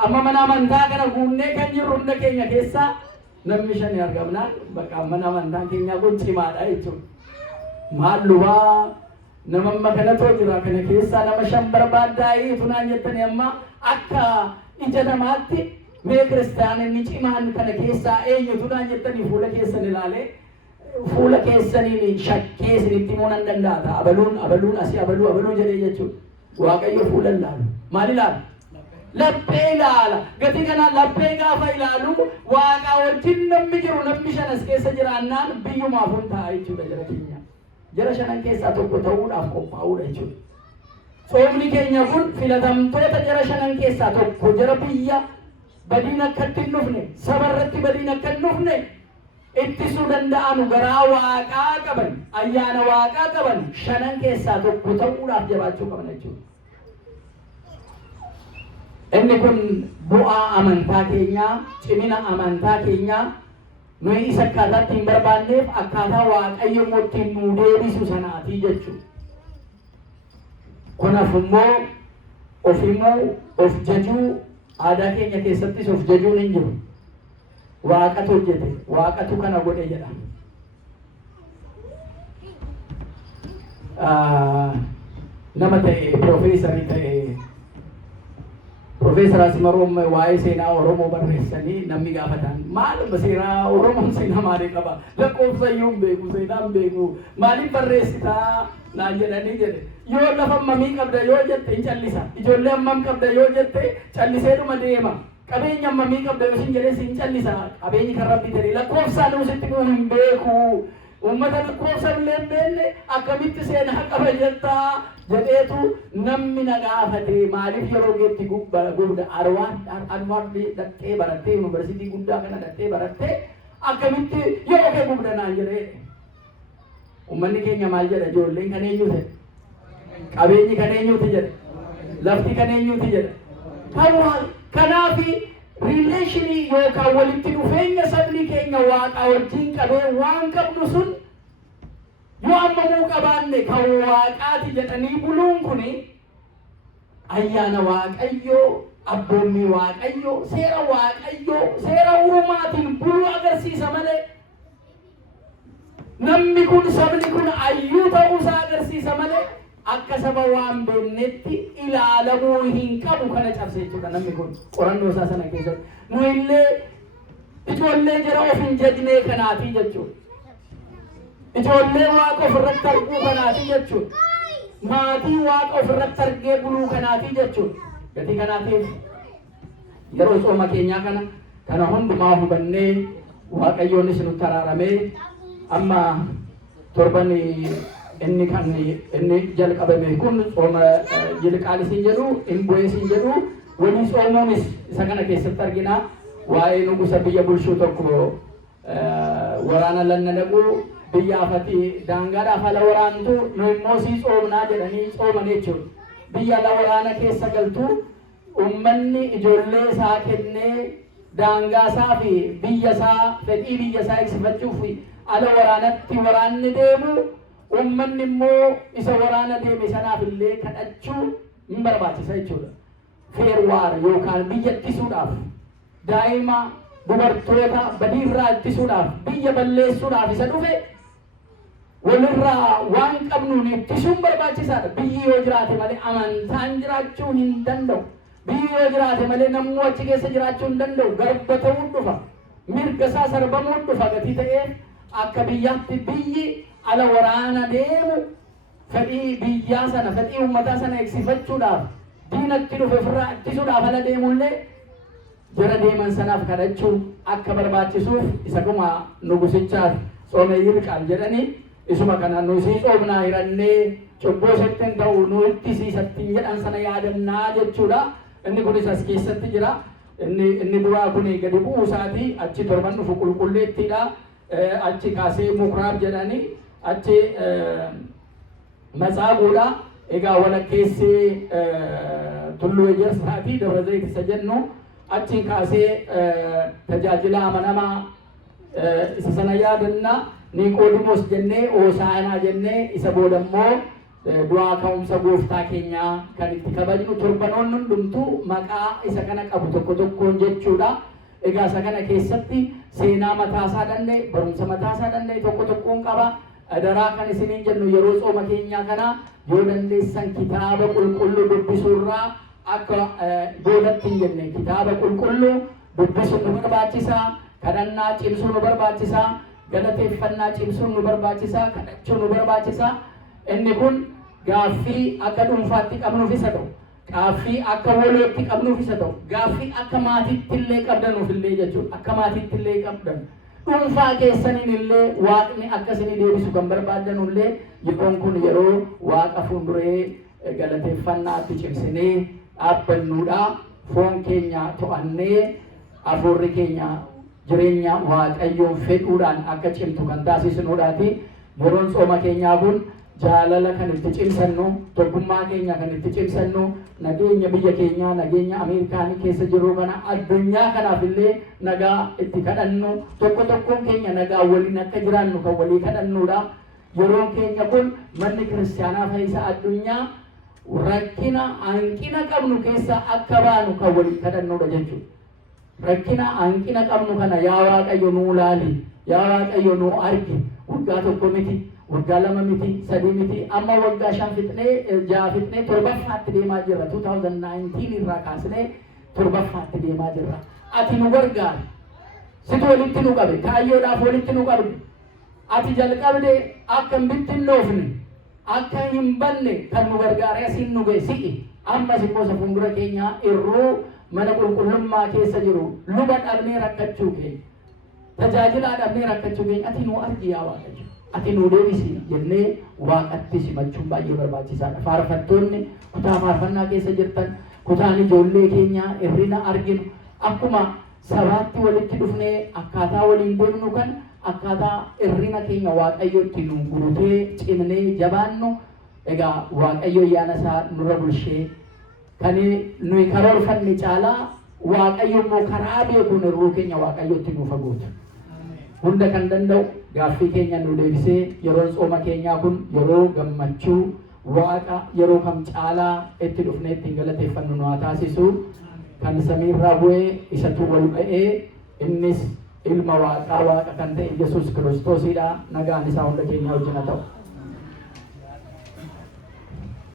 Amma mana amantaa kana guunnee kan jirru hunda keenya keessaa namni 5 argamnaan bakka mana amantaa keenya kun cimaadha jechuudha. Maal lubaa nama kanatoo jira kana keessaa nama 5 barbaaddaa'ee tunaan jettanii amma akka ija namaatti mee kiristaanonni cimaan kana keessaa eenyutudhaan jettanii fuula keessan ilaalee fuula keessaniin shakkee isinitti himuu nan danda'a. Abaluun asii abaluu jedhee jechuudha. Waaqayyo fuula ilaalu. Maal ilaalu? Laphee ilaala. Gatii kanaan laphee gaafa ilaalu Waaqa wajjin namni jiru namni 5 as keessa jiraannaan biyyumaaf hundaa'a jechuudha jara keenya. Jara 5 keessaa tokko ta'uudhaaf qophaa'uudha jechuudha. Soomni keenya kun filatamtoota jara 5 keessaa tokko jara biyya badiin akka hin dhufne saba irratti badiin akka hin dhufne ittisuu danda'anu garaa Waaqaa qaban ayyaana Waaqaa qaban 5 keessaa tokko ta'uudhaaf jabaachuu qaban jechuudha. Inni kun bu'aa amantaa keenyaa, cimina amantaa keenyaa nuyi isa akkaataatti hin barbaanneef akkaataa Waaqayyo ittiin nuu deebisu sanaatii jechuudha. Kunaaf immoo of jajuu aadaa keenya keessattis of jajuun hin jiru. Waaqatu hojjete, Waaqatu kana godhe jedha. Nama ta'e piroofeesarii ta'e Profeesar Asmaroom waa'ee seenaa Oromoo barreessanii namni gaafatan maal seenaa Oromoon seenaa maalii qaba? Lakkoofsa iyyuu hin beeku, seenaa hin beeku, maaliif barreessitaa naan jedhanii jedhe. Yoo lafa hammamii qabda yoo jette hin callisa. Ijoollee hammam qabda yoo jette calliseedhuma deema. Qabeenya hammamii qabda yoo sin jedhes hin callisa. Qabeenyi kan Rabbi jedhe lakkoofsaan nuusitti kun hin beeku. Uummata lakkoofsa illee hin beekne akkamitti seenaa qaba jettaa jedheetu namni na gaafate maaliif yeroo geetti gudda arwaan dhattee barattee yuunivarsiitii guddaa kana dhattee barattee akkamitti yeroo kee gudda naan jedhee. Uummanni keenya maal jedha ijoolleen kan eenyuti? Qabeenyi kan eenyuti jedha? Lafti kan eenyuti jedha? Kanaafi rileeshinii yookaan walitti dhufeenya sabni keenya Waaqa wajjin qabee waan qabnu sun yoo ammamuu qabaanne kan Waaqaati jedhanii buluun kuni ayyaana Waaqayyoo, abboommii Waaqayyoo, seera uumaatiin buluu agarsiisa malee namni kun sabni kun ayyuu ta'uusaa agarsiisa malee akka saba waan beeknetti ilaalamuu hin qabu kana cabse jechuudha namni kun qorannoo isaa sana keessatti. Nu illee ijoollee jara of hin jajnee kanaatii jechuudha. Ijoollee Waaqa ofirratti arguu kanaatii jechuudha. Maatii Waaqa ofirratti argee buluu kanaatii jechuudha. Gatii kanaatiif yeroo sooma keenyaa kana hundumaa hubannee Waaqayyoonis nutti araaramee amma torban inni jalqabame kun sooma Yilqaalis hin jedhu, Imbu'ees hin jedhu, walii soomuunis isa kana keessatti argina. Waa'ee nugusa biyya bulchuu tokko waraana lanna dhaqu biyya afati daangaadhaaf ala waraantu nu immoo sii soomnaa jedhanii sooman jechuudha. Biyya ala waraana keessa galtu uummanni ijoollee isaa kennee daangaa isaa fi biyya isaa fedhii biyya isaa eegsifachuuf ala waraanatti waraanni deemu uummanni immoo isa waraana deeme sanaaf illee kadhachuu hin barbaachisa jechuudha. Feerwaar yookaan biyya ittisuudhaaf daa'ima dubartoota badiirraa ittisuudhaaf biyya balleessuudhaaf isa dhufe walirraa waan qabnuun ittisuun barbaachisaadha. Biyyi yoo jiraate malee amantaan jiraachuu hin danda'u. Biyyi yoo jiraate malee namni achi keessa jiraachuu hin danda'u. Garba ta'uun dhufa, mirga isaa sarbamuun dhufa. Gatii ta'ee akka biyyaatti biyyi ala waraana deemu fedhii biyyaa sana, fedhii uummataa sana eegsifachuudhaaf diinatti dhufe ofirraa ittisuudhaaf ala deemullee jara deeman sanaaf kadhachuu akka barbaachisuuf isa kuma nugusichaaf soomeyyii qaal jedhanii isuma kana nu sii coomnaa hirannee cubboo settiin ta'u nu ittisiisattiin jedhan sana yaadannaa jechuudha. Inni kunis as keessatti jira. Inni duraa kun gadi bu'uu isaatii achi torban dhufu qulqulleettiidha. Achi kaasee mukuraaf jedhanii achi matsaabuudha. Egaa walakkeessee tulluu ejersaatii Dabra Zayit isa jennu achi kaasee tajaajila amanamaa isa sana yaadannaa. Niqoodimoos jennee Hoosaa'inaa jennee isa boodammoo du'aa ka'umsa gooftaa keenyaa kan itti kabajnu torbanoonni hundumtuu maqaa isa kana qabu tokko tokkoon jechuudha. Egaa isa kana keessatti seenaa mataasaa danda'e, barumsa mataasaa danda'e tokko tokkoon qaba. Adaraa kan isiniin jennu yeroo tsooma keenyaa kana yoo dandeessan kitaaba qulqulluu dubbisuurraa akka boodatti hin jenne kitaaba qulqulluu dubbisuun nu barbaachisa. Kadhannaa cimsuu nu barbaachisa. Galateeffannaa cimsuun nu barbaachisa. Kadhachuu nu barbaachisa. Inni kun gaaffii akka dhuunfaatti qabnuuf isa ta'u, gaaffii akka walootti qabnuuf isa ta'u, gaaffii akka maatiitti illee qabdanuuf illee jechuudha. Akka maatiitti illee qabdan dhuunfaa keessaniin illee waaqni akkasinii deebisu kan barbaadanu illee yeroon kun yeroo waaqa fuulduree galateeffannaatti cimsinee dhaabbannuudha. Foon keenya to'annee hafuurri keenya jireenya waaqayyoon fedhuudhaan akka cimtu kan taasisnuudhaati. Yeroon tsooma keenyaa kun jaalala kan itti cimsannu, tokkummaa keenya kan itti cimsannu, nageenya biyya keenyaa, nageenya Ameerikaanii keessa jiru kana addunyaa kanaaf illee nagaa itti kadhannu, tokko tokkoon keenya nagaa waliin akka jiraannu kan walii kadhannuudha. Yeroon keenya kun manni kiristaanaa fayyisa addunyaa rakkina hanqina qabnu keessa akka baanu kan walii kadhannuudha jechuudha. Rakkina hanqina qabnu kana yaa Waaqayyo nuu laali, yaa Waaqayyo nuu argi. Waggaa tokko miti, waggaa lama miti, sadii miti, amma waggaa 5 fixnee 6 fixnee 7ffaatti deemaa jirra. 2019 irraa kaasnee 7ffaatti deemaa jirra. Ati nu gargaari. Situ walitti nu qabe, kaayyoodhaaf walitti nu qabde. Ati jalqabde akka hin bittinnoofne, akka hin banne kan nu gargaaree asiin nu ga'e si'i. Ammas immoo fuuldura keenyaa irruu mana qulqullummaa keessa jiru luba dhabnee rakkachuu keenya. Tajaajilaa dhabnee rakkachuu keenya ati nu argi yaa Waaqayyo. Ati nu deebisi jennee waaqatti simachuun baay'ee barbaachisaadha. Faarfattoonni kutaa faarfannaa keessa jirtan, kutaan ijoollee keenyaa hirrina arginu akkuma sabaatti walitti dhufnee akkaataa waliin deemnu kan akkaataa hirrina keenya Waaqayyotti nu gurutee cimnee jabaannu. Egaa Waaqayyo ayyaana isaa nurra bulshee kan nuyi karoorfanne caalaa Waaqayyo immoo karaa beekuun hirruu keenya Waaqayyotti nuuf fagootu. Hunda kan danda'u gaaffii keenya nu deebisee yeroon tsooma keenyaa kun yeroo gammachuu waaqa yeroo kam caalaa itti dhufnee ittiin galateeffannu nu haa taasisu. Kan samiirraa bu'ee isatu wal ba'ee innis ilma waaqaa waaqa kan ta'e Yesuus Kiristoosidha. Nagaan isaa hunda keenya wajjin haa ta'u.